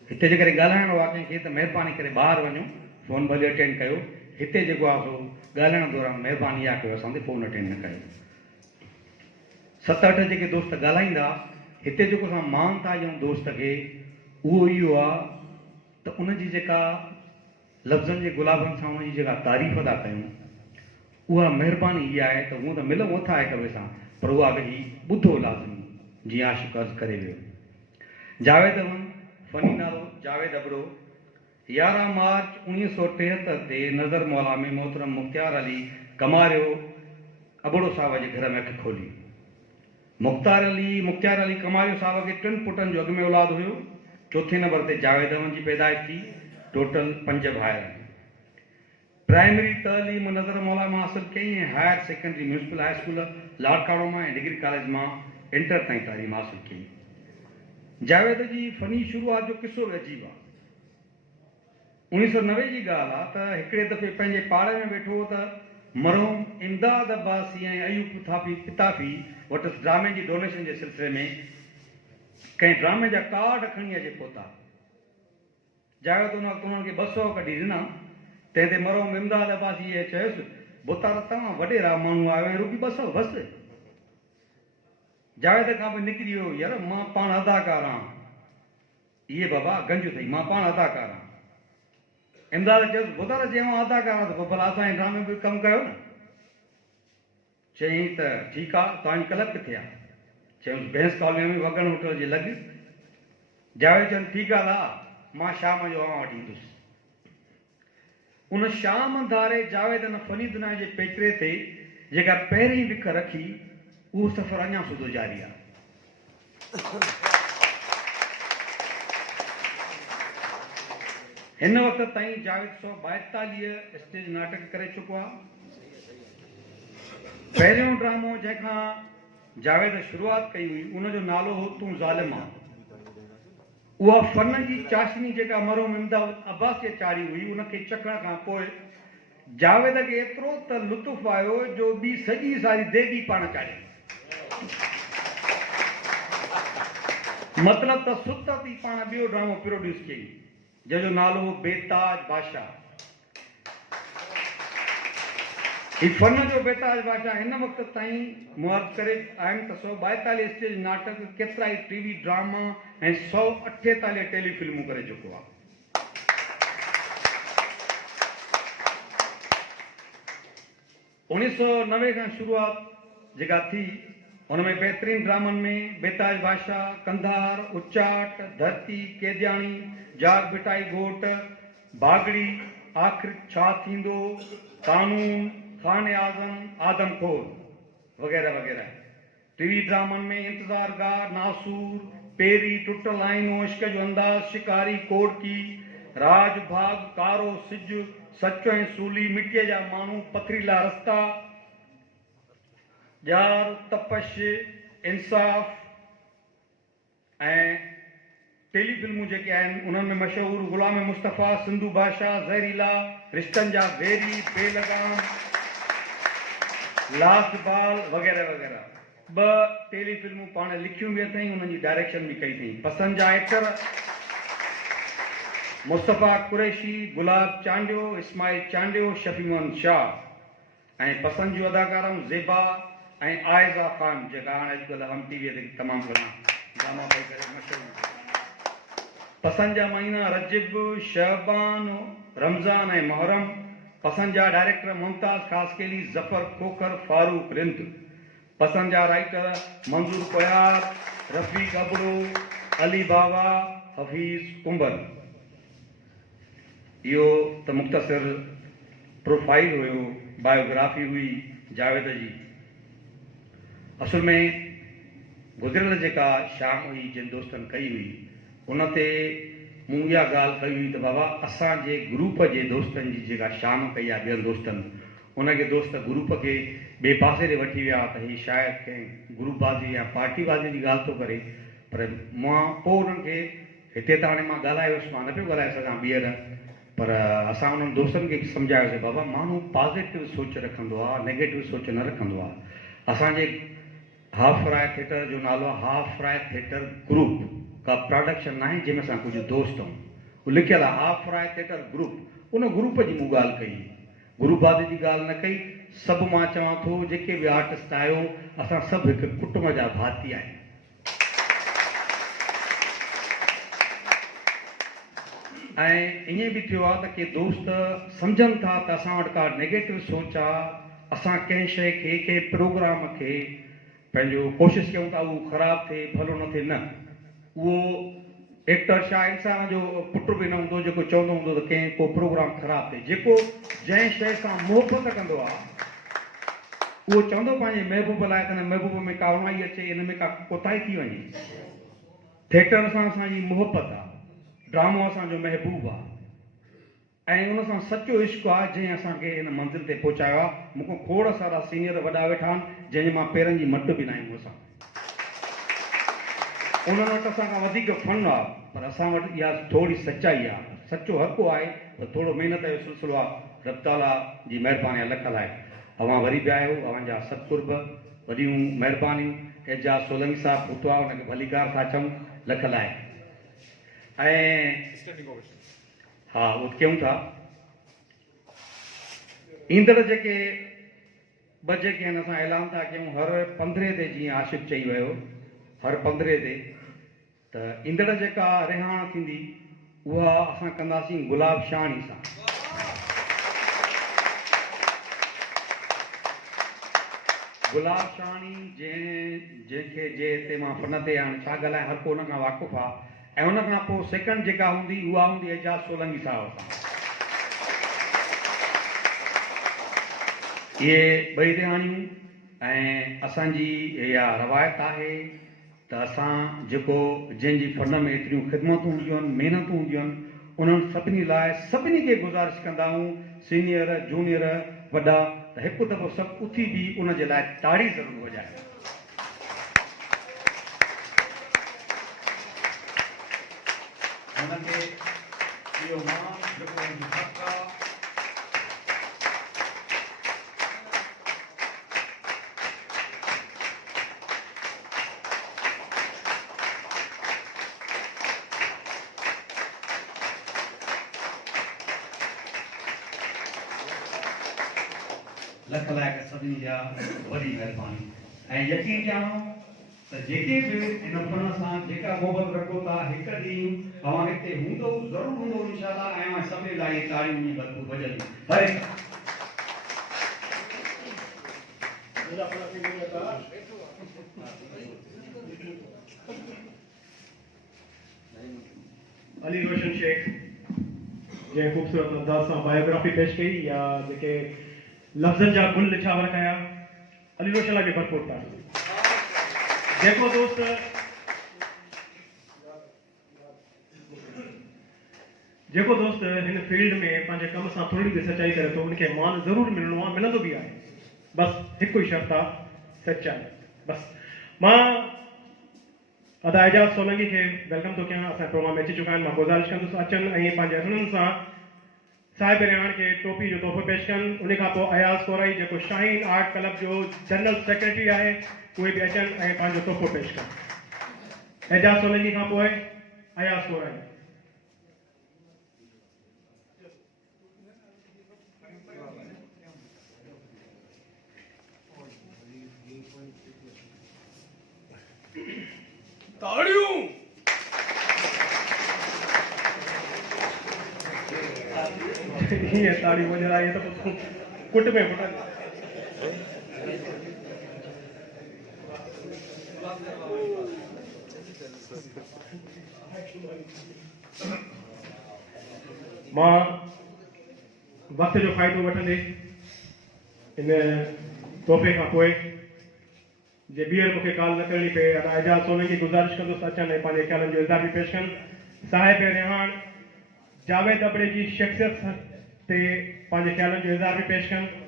हिते जे करे ॻाल्हाइणो आहे कंहिंखे त महिरबानी करे ॿाहिरि वञो, फ़ोन भले अटेंड कयो। हिते जेको आहे सो ॻाल्हाइण दौरान महिरबानी आहे कयो असां ते फ़ोन अटेंड न कयो। 7-8 जेके दोस्त ॻाल्हाईंदा, हिते जेको असां मान था ॾियूं दोस्त खे, उहो इहो आहे त उनजी जेका लफ़्ज़नि जे गुलाबनि सां उनजी जेका तारीफ़ था कयूं, उहा महिरबानी इहा आहे त हूअं त मिलूं नथा हिक ॿिए सां, पर उहा वेही ॿुधो लाज़मी, जीअं आशिक़ अर्ज़ु करे वियो। जावेद अमन, फ़नी नालो जावेद अबड़ो, 11 मार्च 1973 ते नज़र मौला में मोहतरम मुख्तियार अली कमारियो अबड़ो साहब जे घर में अखि खोली। मुख्तियार अली कमारियो साहब खे 3 पुटनि जो अॻु में औलाद हुयो। चौथे नंबर ते जावेद अमन जी पैदाइश थी। टोटल 5 भाइर। प्राइमरी तइलीम नज़र मौला मां हासिल कई ऐं higher secondary municipal high school Larkana मां ऐं डिग्री कॉलेज मां इंटर ताईं तालीम हासिल कई। जावेद जी फ़नी शुरूआत जो किस्सो बि अजीब आहे। 1990 जी ॻाल्हि आहे त हिकिड़े दफ़े पंहिंजे पाड़े में वेठो हो त मरहूम इमदाद अब्बासी ऐं अयूब पिताफी वटि ड्रामे जी डोनेशन जे सिलसिले में कंहिं ड्रामे जा कार्ड खणी अचे पहुता। जावेद उन वक़्तु उन्हनि खे 200 कढी ॾिना। तंहिं ते मरहूम इमदाद अब्बासी चयुसि, बुतार तव्हां वॾेरा माण्हू आहियो ऐं रुपी 200 बसि। जावेद खां बि निकिरी वियो, यार मां पाण अदाकार आहियां। इहे बाबा गंज अथई, मां पाण अदाकार आहियां। इमदाद चयुसि, बुतार चयूं अदाकार आहे त पोइ भला असांजे ड्रामे में कमु कयो न। चयईं त ठीकु आहे, तव्हांजी क्लब किथे आहे? चयुसि बेंस कॉलोनी में वगण होटल जे लॻ। जावेद चयुनि ठीकु आहे दा, मां शाम जो अवां वटि ईंदुसि। उन शाम धारे जावेद न फ़नी दुनिया जे पेचरे ते जेका पहिरीं विख रखी, उहो सफ़र अञा सुधो जारी आहे। हिन वक़्त ताईं जावेद 142 स्टेज नाटक करे चुको आहे। पहिरियों ड्रामो जंहिंखां जावेद शुरूआत कई हुई, उनजो नालो हो तूं ज़ालिम आहे। उहा फ़न जी चाशनी जेका मरहूम इमदाद अब्बासीअ चाढ़ी हुई, उनखे चखण खां पोइ जावेद खे एतिरो त लुत्फ़ आयो जो ॿी सॼी सारी देगी पाण चाढ़ी। मतिलब त सुत थी पाण ॿियो ड्रामो प्रोड्यूस कई, जंहिंजो नालो हो बेताज बादशाह। ही फ़न जो बेताज बादशाह हिन वक़्त ताईं मुआरफ़ करे आहिनि त 142 स्टेज नाटक, केतिरा ई टीवी ड्रामा ऐं 148 टेलीफिल्मूं करे चुको आहे। उणिवीह सौ 90 खां शुरूआत जेका थी, उनमें बहितरीन ड्रामनि में बेताज बादशाह, कंधार, उचाट, धरती, केदियाणी, जाग बिटाई घोट, बागड़ी, आख़िर छा थींदो, कानून, खान आज़म, आदमखोर वग़ैरह वग़ैरह। टीवी ड्रामनि में इंतज़ार गाह, नासूर, पेरी, टुटल आइनो, इश्क जो अंदाज़, शिकारी, कोड़की, राज भाग, कारो सिज, सच ऐं सूली, मिटीअ जा माण्हू, पथरीला रस्ता, जार, तपश, इंसाफ़ ऐं टेलीफिल्मूं जेके आहिनि उन्हनि में मशहूरु ग़ुलाम मुस्तफ़ा, सिंधु बादशाह, ज़हरीला, रिश्तनि जा वेरी, बेलगाम, लास्ट बाल वग़ैरह वग़ैरह। 2 टेलीफिल्मूं पाण लिखियूं बि अथई, उन्हनि जी डायरेक्शन बि कई अथई। पसंदि जा एक्टर मुस्तफ़ा कुरैशी, गुलाब चांडियो, इस्माइल चांडियो, शफीमन शाह ऐं पसंदि जूं अदाकारनि ज़ेबा ऐं आयज़ा ख़ान जेका हाणे अॼुकल्ह हम टीवीअ ते तमामु घणा ड्रामा पई करे मशहूरु। पसंदि जा महीना रजब, शहबान, रमज़ान ऐं मुहर्रम। पसंदि जा डायरेक्टर मुमताज़ कासकेली, ज़फ़र खोखर, फारूक रिंद। पसंदि जा राइटर मंज़ूर कोयार, रफ़ीक अबड़ो, अली बाबा, हफ़ीज़ कुंबर। इहो त मुख़्तसिर प्रोफाइल हुयो, बायोग्राफी हुई जावेद जी। असुल में गुज़िरियल जेका शाम हुई जिन दोस्तनि कई हुई उन ते मूं इहा ॻाल्हि कई हुई त बाबा असांजे ग्रुप जे दोस्तनि जी जेका शाम कई आहे ॿियनि दोस्तनि, उनखे दोस्त ग्रुप खे ॿिए पासे ते वठी विया त हीअ शायदि कंहिं ग्रुपबाज़ी या पार्टीबाज़ी जी ॻाल्हि थो करे। पर मां पोइ उन्हनि खे हिते त हाणे मां ॻाल्हायोसि, मां न पियो ॻाल्हाए सघां ॿीहर, पर असां उन्हनि दोस्तनि खे सम्झायोसीं बाबा माण्हू पॉज़िटिव सोच रखंदो आहे, नेगेटिव सोच न रखंदो आहे। असांजे हाफ फ्राई थिएटर जो नालो आहे हाफ फ्राई थिएटर ग्रुप, का प्रोडक्शन न आहे जंहिंमें असां कुझु दोस्त आहियूं, उहो लिखियलु आहे हाफ फ्राई थिएटर ग्रुप। उन ग्रुप जी मूं ॻाल्हि कई, ग्रुपबाज़ी जी ॻाल्हि न कई। सभु मां चवां थो जेके बि आर्टिस्ट आहियो असां सभु हिकु कुटुंब जा भाती आहियूं। ऐं ईअं बि थियो आहे त के दोस्त सम्झनि था त असां वटि का नेगेटिव सोच आहे, असां कंहिं शइ खे कंहिं प्रोग्राम खे पंहिंजो कोशिशि कयूं था उहो ख़राबु थिए, भलो न थिए। न, उहो एक्टर छा इंसान जो पुट बि न हूंदो जेको चवंदो हूंदो त कंहिं को प्रोग्राम ख़राबु थिए। जेको जंहिं शइ सां मोहबत कंदो आहे उहो चवंदो पंहिंजे महबूब लाइ त हिन महबूब में का उणाई अचे, हिन में का कोताही थी वञे। थिएटर सां असांजी मोहबत आहे, ड्रामो असांजो महबूब आहे ऐं उन सां सचो इश्क़ आहे जंहिं असांखे हिन मंज़िल ते पहुचायो आहे। मूंखां खोड़ सारा सीनियर वॾा वेठा आहिनि जंहिंजे मां पेरनि जी मट बि न आहियूं असां। उन्हनि वटि असां खां वधीक फन आहे, पर असां वटि इहा थोरी सचाई आहे, सचो हक़ आहे, पर थोरो महिनत जो सिलसिलो आहे। रब ताला जी महिरबानी आहे, लख लाइ अवां वरी बि आहियो, अव्हांजा सतकुर्ब, वॾियूं महिरबानियूं। एजाज़ सोलंकी साहिबु पुटु आहे, हुनखे भलीकार था चऊं, लख लाइ। ऐं हा उहो कयूं था। ईंदड़ जेके ॿ जेके आहिनि असां ऐलान था कयूं हर 15 ते, जीअं आशिक़ चई वियो, हर 15 ते त ईंदड़ जेका रिहाण थींदी उहा असां कंदासीं गुलाब शाहणी सां। गुलाब शाहणी जंहिंखे जे हिते मां फन ते हाणे छा ॻाल्हायां, हर को हुन खां वाक़ुफ़ु आहे। ऐं हुन खां पोइ सेकंड जेका हूंदी उहा हूंदी एजाज़ सोलंकी साहिब सां। इहे ॿई रिहाणियूं ऐं असांजी इहा रवायत आहे त असां जेको जंहिंजी फन में एतिरियूं ख़िदमतूं हूंदियूं आहिनि, महिनतूं हूंदियूं आहिनि, उन्हनि सभिनी लाइ सभिनी खे गुज़ारिश कंदा आहियूं, सीनियर जूनियर वॾा, त हिकु दफ़ो सभु उथी बि उन जे लाइ ताड़ी ज़रूरु वॼाए। हुनखे इहो मान जेको हक़ आहे लख लाइक़ सभिनी जा वॾी महिरबानी। ऐं यकीन ॼाणो त जेके बि हिन फन सां जेका मोहबत रखो था, हिकु ॾींहुं अवां हिते हूंदो, ज़रूरु हूंदो इंशाअल्लाह, ऐं सभिनी लाइ ताड़ियूं जी भरपूर वॼंदी। हरे अली रोशन शेख जंहिं ख़ूबसूरत अंदाज़ सां बायोग्राफी पेश कई या जेके लफ़्ज़नि जा गुल निछावर कया, अली रोशन लाइ भरपूर ताड़ी। जेको दोस्त हिन फील्ड में पंहिंजे कम सां थोरी बि सचाई करे थो उनखे मान ज़रूरु मिलणो आहे, मिलंदो बि आहे। बसि हिकु ई शर्त आहे, सचाई। बसि मां अदा एजाज़ सोलंकी खे वेलकम थो कयां, असांजे प्रोग्राम में अची चुका आहिनि। मां गुज़ारिश कंदुसि अचनि ऐं पंहिंजे हुननि सां साहिब रिहाण खे टोपी जो तोहफ़ो पेश कनि। उन खां पोइ अयाज़ कोराई जेको शाहीन आर्ट क्लब जो जनरल सेक्रेटरी आहे, उहे बि अचनि ऐं पंहिंजो तोहफ़ो पेश कनि। एजाज़ सोलंकी खां पोइ अयाज़ कोराई। ताड़ियूं ये ताड़ी वजह आई तो कुट में फुटा मां वक्त जो फ़ाइदो वठंदे इन तोहफ़े खां पोइ जे ॿीहर मूंखे कॉल न करणी पए एजाज़ सोलंकी गुज़ारिश कंदुसि अचनि ऐं पंहिंजे ख़्यालनि जो इज़हार बि पेश कनि साहिब रिहान जावेद अबड़े जी शख़्सियत ते पंहिंजे ख़्यालनि जो इज़हार बि पेश कनि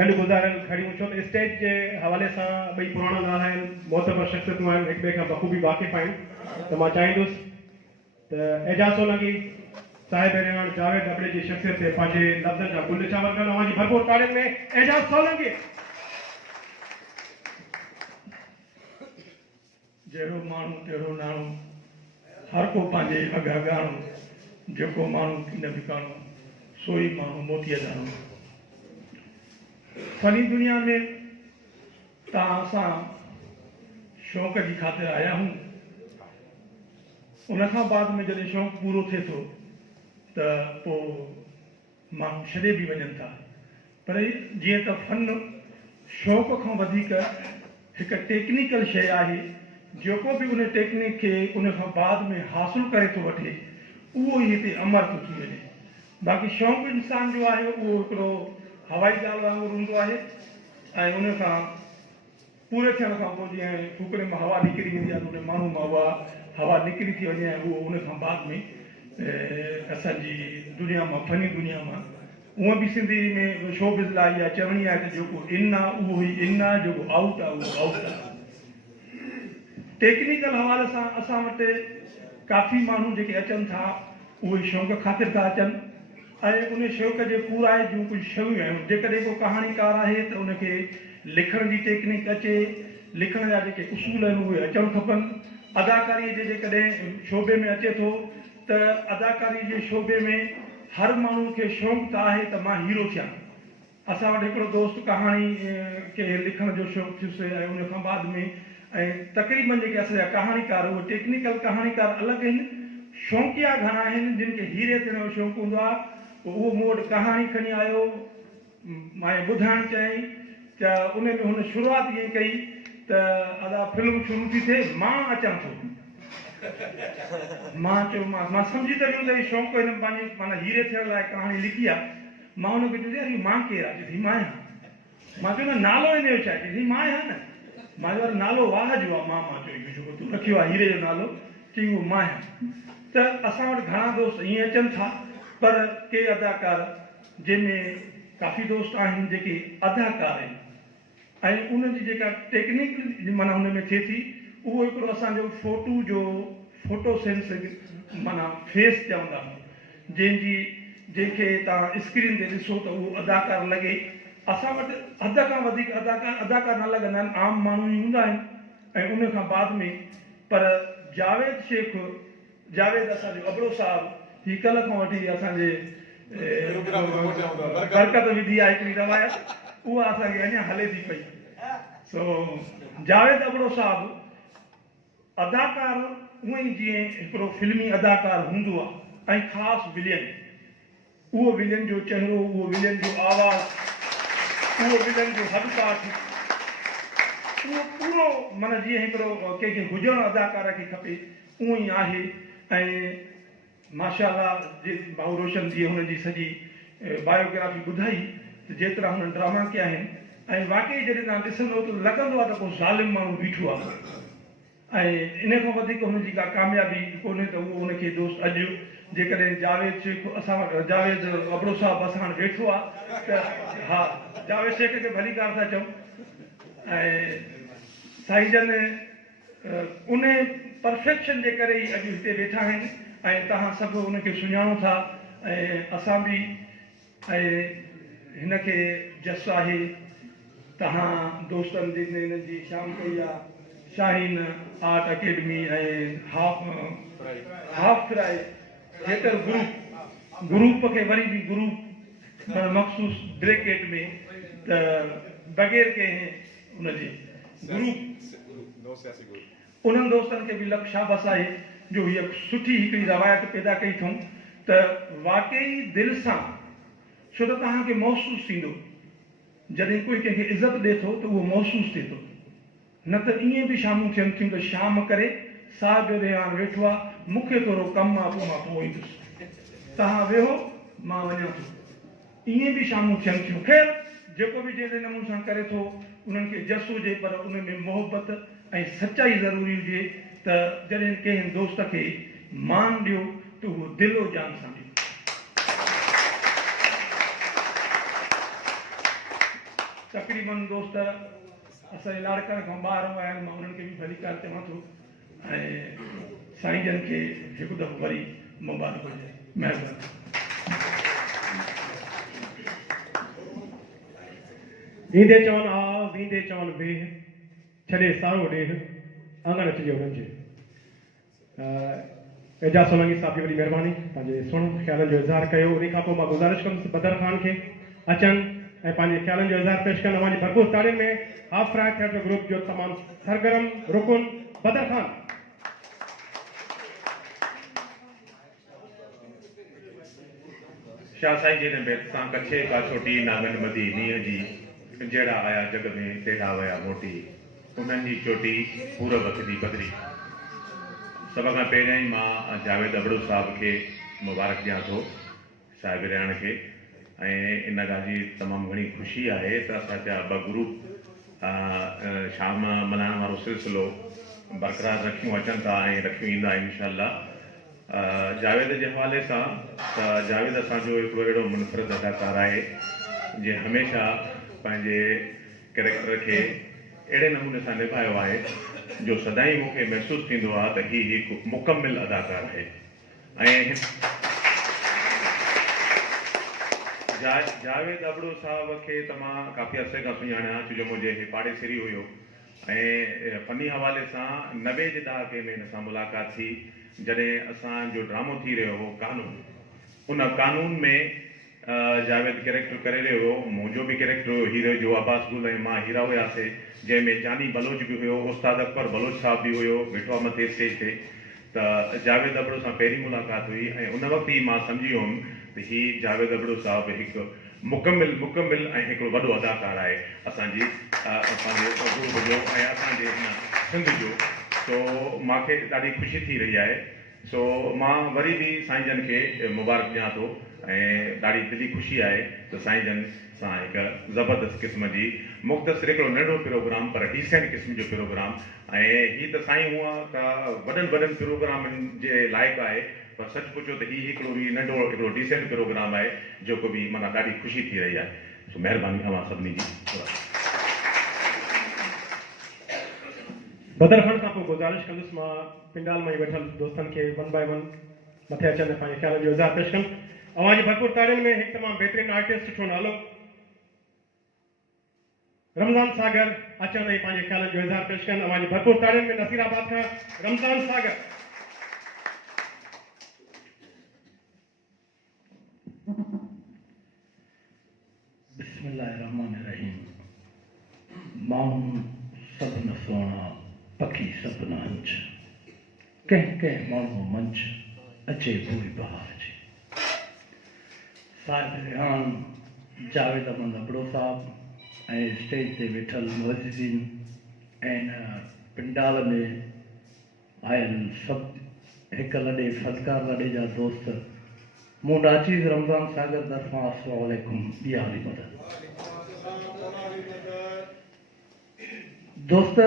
गॾु गुज़ारियल खड़ियूं छो त स्टेज जे हवाले सां ॿई पुराणा नाला आहिनि मोतबर शख़्सियतूं आहिनि हिक ॿिए खां बख़ूबी वाक़िफ़ आहिनि त मां चाहींदुसि त एजाज़ सोलंकी साहिब रिहान जावेद अबड़े जी शख़्सियत ते पंहिंजे लफ़्ज़नि जा गुल चावर कनि अवां जी भरपूर ताड़ियुनि में एजाज़ सोलंकी जहिड़ो माण्हू तहिड़ो नाणो हर को पंहिंजे अघ अॻाणो जेको माण्हू न विकाणो सोई माण्हू मोतीअ दाणो फनी दुनिया में तव्हां असां शौक़ जी ख़ातिर आया हूं उन खां बाद में जॾहिं शौक़ु पूरो थिए थो त पोइ माण्हू छॾे बि वञनि था पर जीअं त फन शौक़ खां वधीक हिकु टेक्निकल शइ आहे जेको बि उन टेक्निक खे उन खां बाद में हासिल करे थो वठे उहो ई हिते अमर थो थी वञे बाक़ी शौक़ु इंसान जो आहे उहो हिकिड़ो हवाई जहाज़ वांगुरु हूंदो आहे ऐं उन खां पूरे थियण खां पोइ जीअं फूकरे मां हवा निकिरी वेंदी आहे त उन माण्हू मां उहा हवा निकिरी थी वञे ऐं उहो उन खां बाद में असांजी दुनिया मां फनी दुनिया मां उहा बि सिंधी में शोबिज़ लाइ इहा चवणी आहे त जेको इन आहे उहो ई इन आहे जेको आउट आहे उहो आउट आहे टेक्निकल हवाले सां असां वटि काफ़ी माण्हू जेके अचनि था उहे शौक़ु ख़ातिर था अचनि ऐं उन शौक़ जे पूराए जूं कुझु शयूं आहिनि जेकॾहिं को कहाणीकार आहे त उनखे लिखण जी टेक्निक अचे लिखण जा जेके उसूल आहिनि उहे अचणु खपनि अदाकारीअ जे जेकॾहिं शोबे में अचे थो त अदाकारी जे शोबे में हर माण्हू खे शौक़ु त आहे त मां हीरो थियां असां वटि हिकिड़ो दोस्त कहाणी खे लिखण जो शौक़ु थियुसि ऐं उन खां बाद में ऐं तक़रीबन जेके असांजा कहाणीकार उहे टेक्निकल कहाणीकार अलॻि आहिनि शौक़िया घणा आहिनि जिन खे हीरे थियण जो शौक़ु हूंदो आहे उहो मूं वटि कहाणी खणी आयो मां ॿुधाइणु चाहियईं त उन में हुन शुरूआति ईअं कई त अदा फिल्म शुरू थी थिए मां अचां थो मां चयोमांसि मां सम्झी त वियुमि त हीउ शौक़ु हिन पंहिंजी माना हीरे थियण लाइ कहाणी लिखी आहे मां हुनखे चयो यार हीउ मां केरु आहे चई मां आहियां मां चयो न नालो हिन जो छा आहे चई मां आहियां न मां चयो नालो वाह जो आहे मां चयो जेको तूं रखियो आहे हीरे जो नालो चई उहो मां आहियां त असां वटि घणा दोस्त ईअं अचनि था पर के अदाकार जंहिंमें काफ़ी दोस्त आहिनि जेके अदाकार आहिनि ऐं उनजी जेका टेक्निक माना हुन में थिए थी उहो हिकिड़ो असांजो फोटो सेंस माना फेस चवंदा जंहिंखे तव्हां स्क्रीन ते ॾिसो त उहो अदाकार लॻे असां वटि हद खां वधीक अदाकार न लॻंदा आहिनि आम माण्हू ई हूंदा आहिनि ऐं उन खां बाद में पर जावेद असांजो अबड़ो साहिबु ही कल्ह खां वठी असांजे बरकत विधी आहे हिकिड़ी रवायत उहा असांखे अञा हले थी पई सो जावेद अबड़ो साहिबु अदाकार उअं ई जीअं हिकिड़ो फिल्मी अदाकार हूंदो आहे ऐं ख़ासि विलियन उहो विलियन जो चहिरो उहो विलियन जो आवाज़ उहो विलियन जो हदकाठ उहो पूरो माना जीअं हिकिड़ो कंहिंखे हुजणु अदाकार खे खपे उहो ई आहे ऐं माशाअल्लाह जे भाऊ रोशन जी हुनजी सॼी बायोग्राफी ॿुधाई त जेतिरा हुननि ड्रामा कया आहिनि ऐं वाक़ई जॾहिं तव्हां ॾिसंदो त लॻंदो आहे त को ज़ालिम माण्हू बीठो आहे ऐं इन खां वधीक हुनजी का कामयाबी कोन्हे त उहो हुनखे दोस्त अॼु जेकॾहिं जावेद शेख असां वटि जावेद अबड़ो साहिबु असां वटि वेठो आहे त हा जावेद शेख खे भली कार था चऊं ऐं साईंजन उन परफेक्शन जे करे ई अॼु हिते वेठा आहिनि ऐं तव्हां सभु हुनखे सुञाणो था ऐं असां बि ऐं हिनखे जस आहे तव्हां दोस्तनि जिन हिन जी शाम कई आहे शाहीन आर्ट अकेडमी ऐं हाफ फ्राई थिएटर ग्रुप खे वरी बि ग्रुप मखसूस ब्रेकेट में त बग़ैर कंहिं हुनजे ग्रुप नो सियासी ग्रुप उन्हनि दोस्तनि खे बि लख शाबाश आहे जो हीअ सुठी हिकिड़ी रवायत पैदा कई अथऊं त वाकई दिलि सां छो त तव्हांखे महसूसु थींदो जॾहिं कोई कंहिंखे इज़त ॾिए थो त उहो महसूसु थिए थो न त ईअं बि शामूं थियनि थियूं त शाम करे साहिब रेहान वेठो आहे मूंखे थोरो कमु आहे पोइ मां पोइ ईंदुसि तव्हां वेहो मां वञां थो ईअं बि शामूं थियनि थियूं ख़ैर जेको बि जहिड़े नमूने सां करे थो उन्हनि खे जस हुजे पर उन में मोहबत ऐं सचाई ज़रूरी हुजे त जॾहिं कंहिं दोस्त खे मान ॾियो त उहो दिलो जान सां ॾियो तक़रीबन दोस्त असांजे लाड़कनि खां ॿार आया आहिनि मां उन्हनि खे बि भली कार चवां थो ऐं साईं जन खे हिकु दफ़ो वरी मुबारक हुजे महिरबानी ईंदे चवनि आ वींदे चवनि वेह छॾे सारो ॾेह आंगण अचिजे वञिजे एजाज सोलंकी साहिब जी वॾी महिरबानी पंहिंजे सुहिणे ख़्यालनि जो इज़हार कयो उन खां पोइ मां गुज़ारिश कंदुसि बदर ख़ान खे अचनि ऐं पंहिंजे ख़्यालनि जो इज़हार पेश कनि अवांजी भरपूर ताड़ियुनि में हाफ फ्राई थिएटर ग्रुप जो तमामु सरगर्म रुकुन बदर ख़ान शाह साईं जी ने बेत सां कच्छे का छोटी नागन मदी नीअ जी जहिड़ा आया जग में तेड़ा वया मोटी उन्हनि जी चोटी पूरब थी बदिरी सभ खां पहिरियां ई मां जावेद अबड़ू साहिब खे मुबारक ॾियां थो साहिब रियाण खे ऐं इन ॻाल्हि जी तमामु घणी ख़ुशी आहे त असांजा ॿ ग्रुप शाम मल्हाइण वारो सिलसिलो बरक़रार रखियूं अचनि था ऐं रखियूं ईंदा इंशाअल्लाह जावेद जे हवाले सां त जावेद असांजो हिकिड़ो अहिड़ो मुनफ़रद अदाकार आहे जे हमेशह पंहिंजे कैरेक्टर खे अहिड़े नमूने सां निभायो आहे जो सदाईं मूंखे महसूसु थींदो आहे त हीउ हिकु मुकमिल अदाकार आहे ऐं जावेद अबड़ू साहिब खे त मां काफ़ी अरसे खां सुञाणियां छो जो मुंहिंजे हे पाड़ेसिरी हुयो ऐं फ़नी हवाले सां 90 जे ॾहाके में हिन सां मुलाक़ात थी जॾहिं असांजो ड्रामो थी रहियो हो कानून उन कानून में जावेद कैरेक्टर करे रहियो हो मुंहिंजो बि कैरेक्टर हुयो हीरो जो अब्बास गुल ऐं मां हीरा हुयासीं जंहिंमें जानी बलोच बि हुयो उस्ताद अकबर बलोच साहिब बि हुयो वेठो आहे मथे स्टेज ते त जावेद अबड़ू सां पहिरीं मुलाक़ात हुई ऐं उन वक़्तु ई मां सम्झी वियुमि त हीउ जावेद अबड़ू साहिब हिकु मुकमिल ऐं हिकिड़ो वॾो अदाकार आहे असांजी पंहिंजे ग्रुप जो ऐं असांजे हिन सिंध जो सो मूंखे ॾाढी ख़ुशी थी रही आहे सो मां वरी बि साईं जन खे मुबारक ॾियां थो ऐं ॾाढी दिली ख़ुशी आहे त साईं जन सां हिकु ज़बरदस्त क़िस्म जी मुख़्तसिर हिकिड़ो नंढो प्रोग्राम पर डिसेंट क़िस्म जो प्रोग्राम ऐं हीअ त साईं हूअं त वॾनि प्रोग्रामनि जे लाइक़ु आहे पर सच पुछो त हीउ हिकिड़ो बि नंढो हिकिड़ो डिसेंट प्रोग्राम आहे जेको बि माना ॾाढी ख़ुशी थी रही आहे सो महिरबानी अवां सभिनी जी बदर ख़ान खां पोइ गुज़ारिश कंदुसि मां पिंडाल में वेठल दोस्तनि खे वन बाय वन मथे अचनि पंहिंजे ख़्यालनि जो इज़हार पेश कनि अवांजी भरपूर ताड़ियुनि में हिकु तमामु बहितरीनु आर्टिस्ट सुठो नालो रमज़ान सागर अचनि ऐं पंहिंजे ख़्यालनि जो इज़हार पेश कनि अवांजी भरपूर ताड़ियुनि में नसीराबाद खां रमज़ान सागर बिस्मिल्लाहिर्रहमानिर्रहीम माण्हू सभु सोना पखी सभु न हंच कंहिं माण्हू मंच अचे भूई बहार जी साहिब रिहान जावेद अहमद अबड़ो साहिब ऐं स्टेज ते वेठल मुअज़्ज़िज़ीन ऐं पिंडाल में आयल सभु हिक लॾे फज़कार लॾे जा दोस्त मूं नाचीज़ रमज़ान सागर तरफ़ां अस्सलामु अलैकुम ॿिया हली मदद दोस्त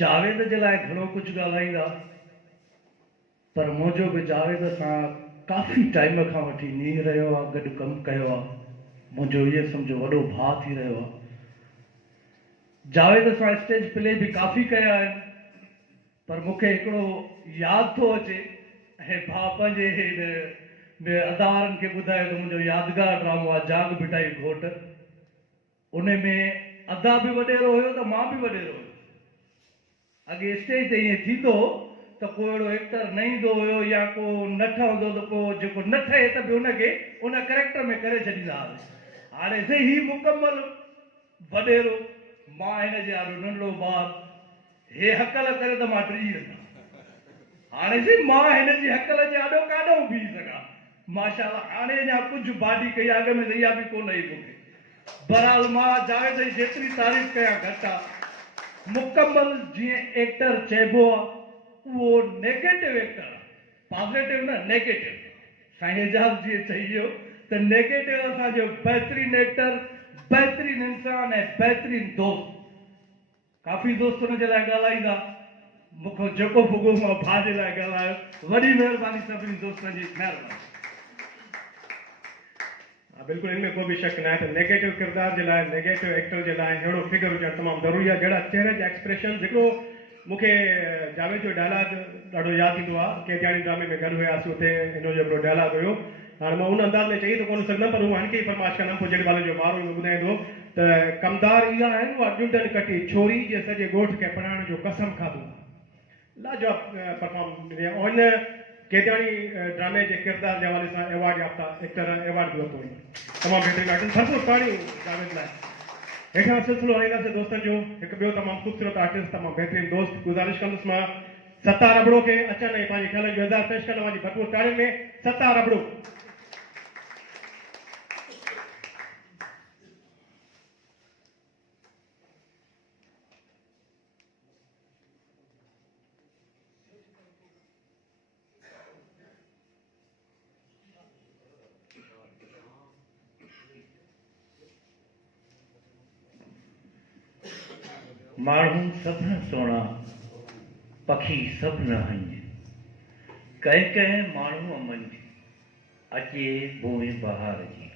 जावेद जे लाइ घणो कुझु ॻाल्हाईंदा पर मुंहिंजो बि जावेद सां काफ़ी टाइम खां वठी नींद रहियो आहे गॾु कमु कयो आहे मुंहिंजो इहो सम्झो वॾो भाउ थी रहियो आहे जावेद सां स्टेज प्ले बि काफ़ी कया आहिनि पर मूंखे हिकिड़ो यादि थो अचे ऐं भाउ पंहिंजे अदाकारनि खे ॿुधायो त मुंहिंजो यादगार ड्रामो आहे जाग बिटाई घोट उन में अदा बि वॾेरो हुयो त मां बि वॾेरो हुयो अॻे स्टेज ते ईअं थींदो त को अहिड़ो एक्टर न ईंदो हुयो या को न ठहंदो त को जेको न ठहे त बि हुनखे उन कैरेक्टर में करे छॾींदा हुआ हाणे से ही मुकमल वॾेरो मां हिन जे आरो नंढो ॿार हे हकल करे त मां टी वेंदा हाणे जी मां हिन जी हकल जे आॾो काॾो बीह सघां माशाल्लाह हाणे अञा कुझु बाडी कई अॻ में त इहा बि कोन आई मूंखे बहरहाल मां जावेद जी जेतिरी तारीफ़ कयां घटि आहे मुकमल जीअं एक्टर चइबो आहे उहो नेगेटिव एक्टर आहे पॉज़िटिव न नेगेटिव साईं एजाज़ जीअं चई वियो त नेगेटिव असांजो बहितरीनु एक्टर बहितरीनु इंसान ऐं बहितरीनु दोस्त काफ़ी दोस्त हुन जे लाइ ॻाल्हाईंदा मूंखे जेको भुॻो मां भाउ जे लाइ ॻाल्हायो वॾी महिरबानी सभिनी दोस्तनि जी महिरबानी बिल्कुल इनमें कोई भी शक ना है तो नेगेटिव किरदार जे लाइ नेगेटिव एक्टर जे लाइ अहिड़ो फिगर हुजणु तमामु ज़रूरी आहे जहिड़ा चेहरे जा एक्सप्रेशन हिकिड़ो मूंखे जावेद जो डायलॉग ॾाढो यादि ईंदो आहे केतियाणी ड्रामे में गॾु हुयासीं हुते हिनजो हिकिड़ो डायलॉग हुयो हाणे मां उन अंदाज़ में चई त कोन सघंदमि पर हू हिनखे ई फरमाइश कंदमि पोइ जेॾी महिल जो माण्हू ॿुधाईंदो त कमदार इहा आहिनि उहा ॾुंडनि कटी छोरी जे सॼे ॻोठ खे पढ़ाइण जो कसम खाधो लाजवाब परफॉर्म ॾिनी ऐं हिन केतियाणी ड्रामे जे किरदार जे हवाले सां एवॉर्ड याफ़्ता एक्टर एवॉर्ड बि वरितो तमामु बहितरीनु आर्टिस्ट भरपूर ताड़ियूं जावेद लाइ हेठां सिलसिलो हलाईंदासीं दोस्तनि जो हिकु ॿियो तमामु ख़ूबसूरत आर्टिस्ट तमामु बहितरीनु दोस्त गुज़ारिश कंदुसि मां सत्तार अबड़ो खे अचनि ऐं पंहिंजे ख़्यालनि जो इज़हार पेश करण वारी भरपूर ताड़ियुनि में सत्तार अबड़ो माण्हू सभु सोणा पखी सभु न हंज कंहिं कंहिं माण्हूअ मंझि अचे भूमि बहार जी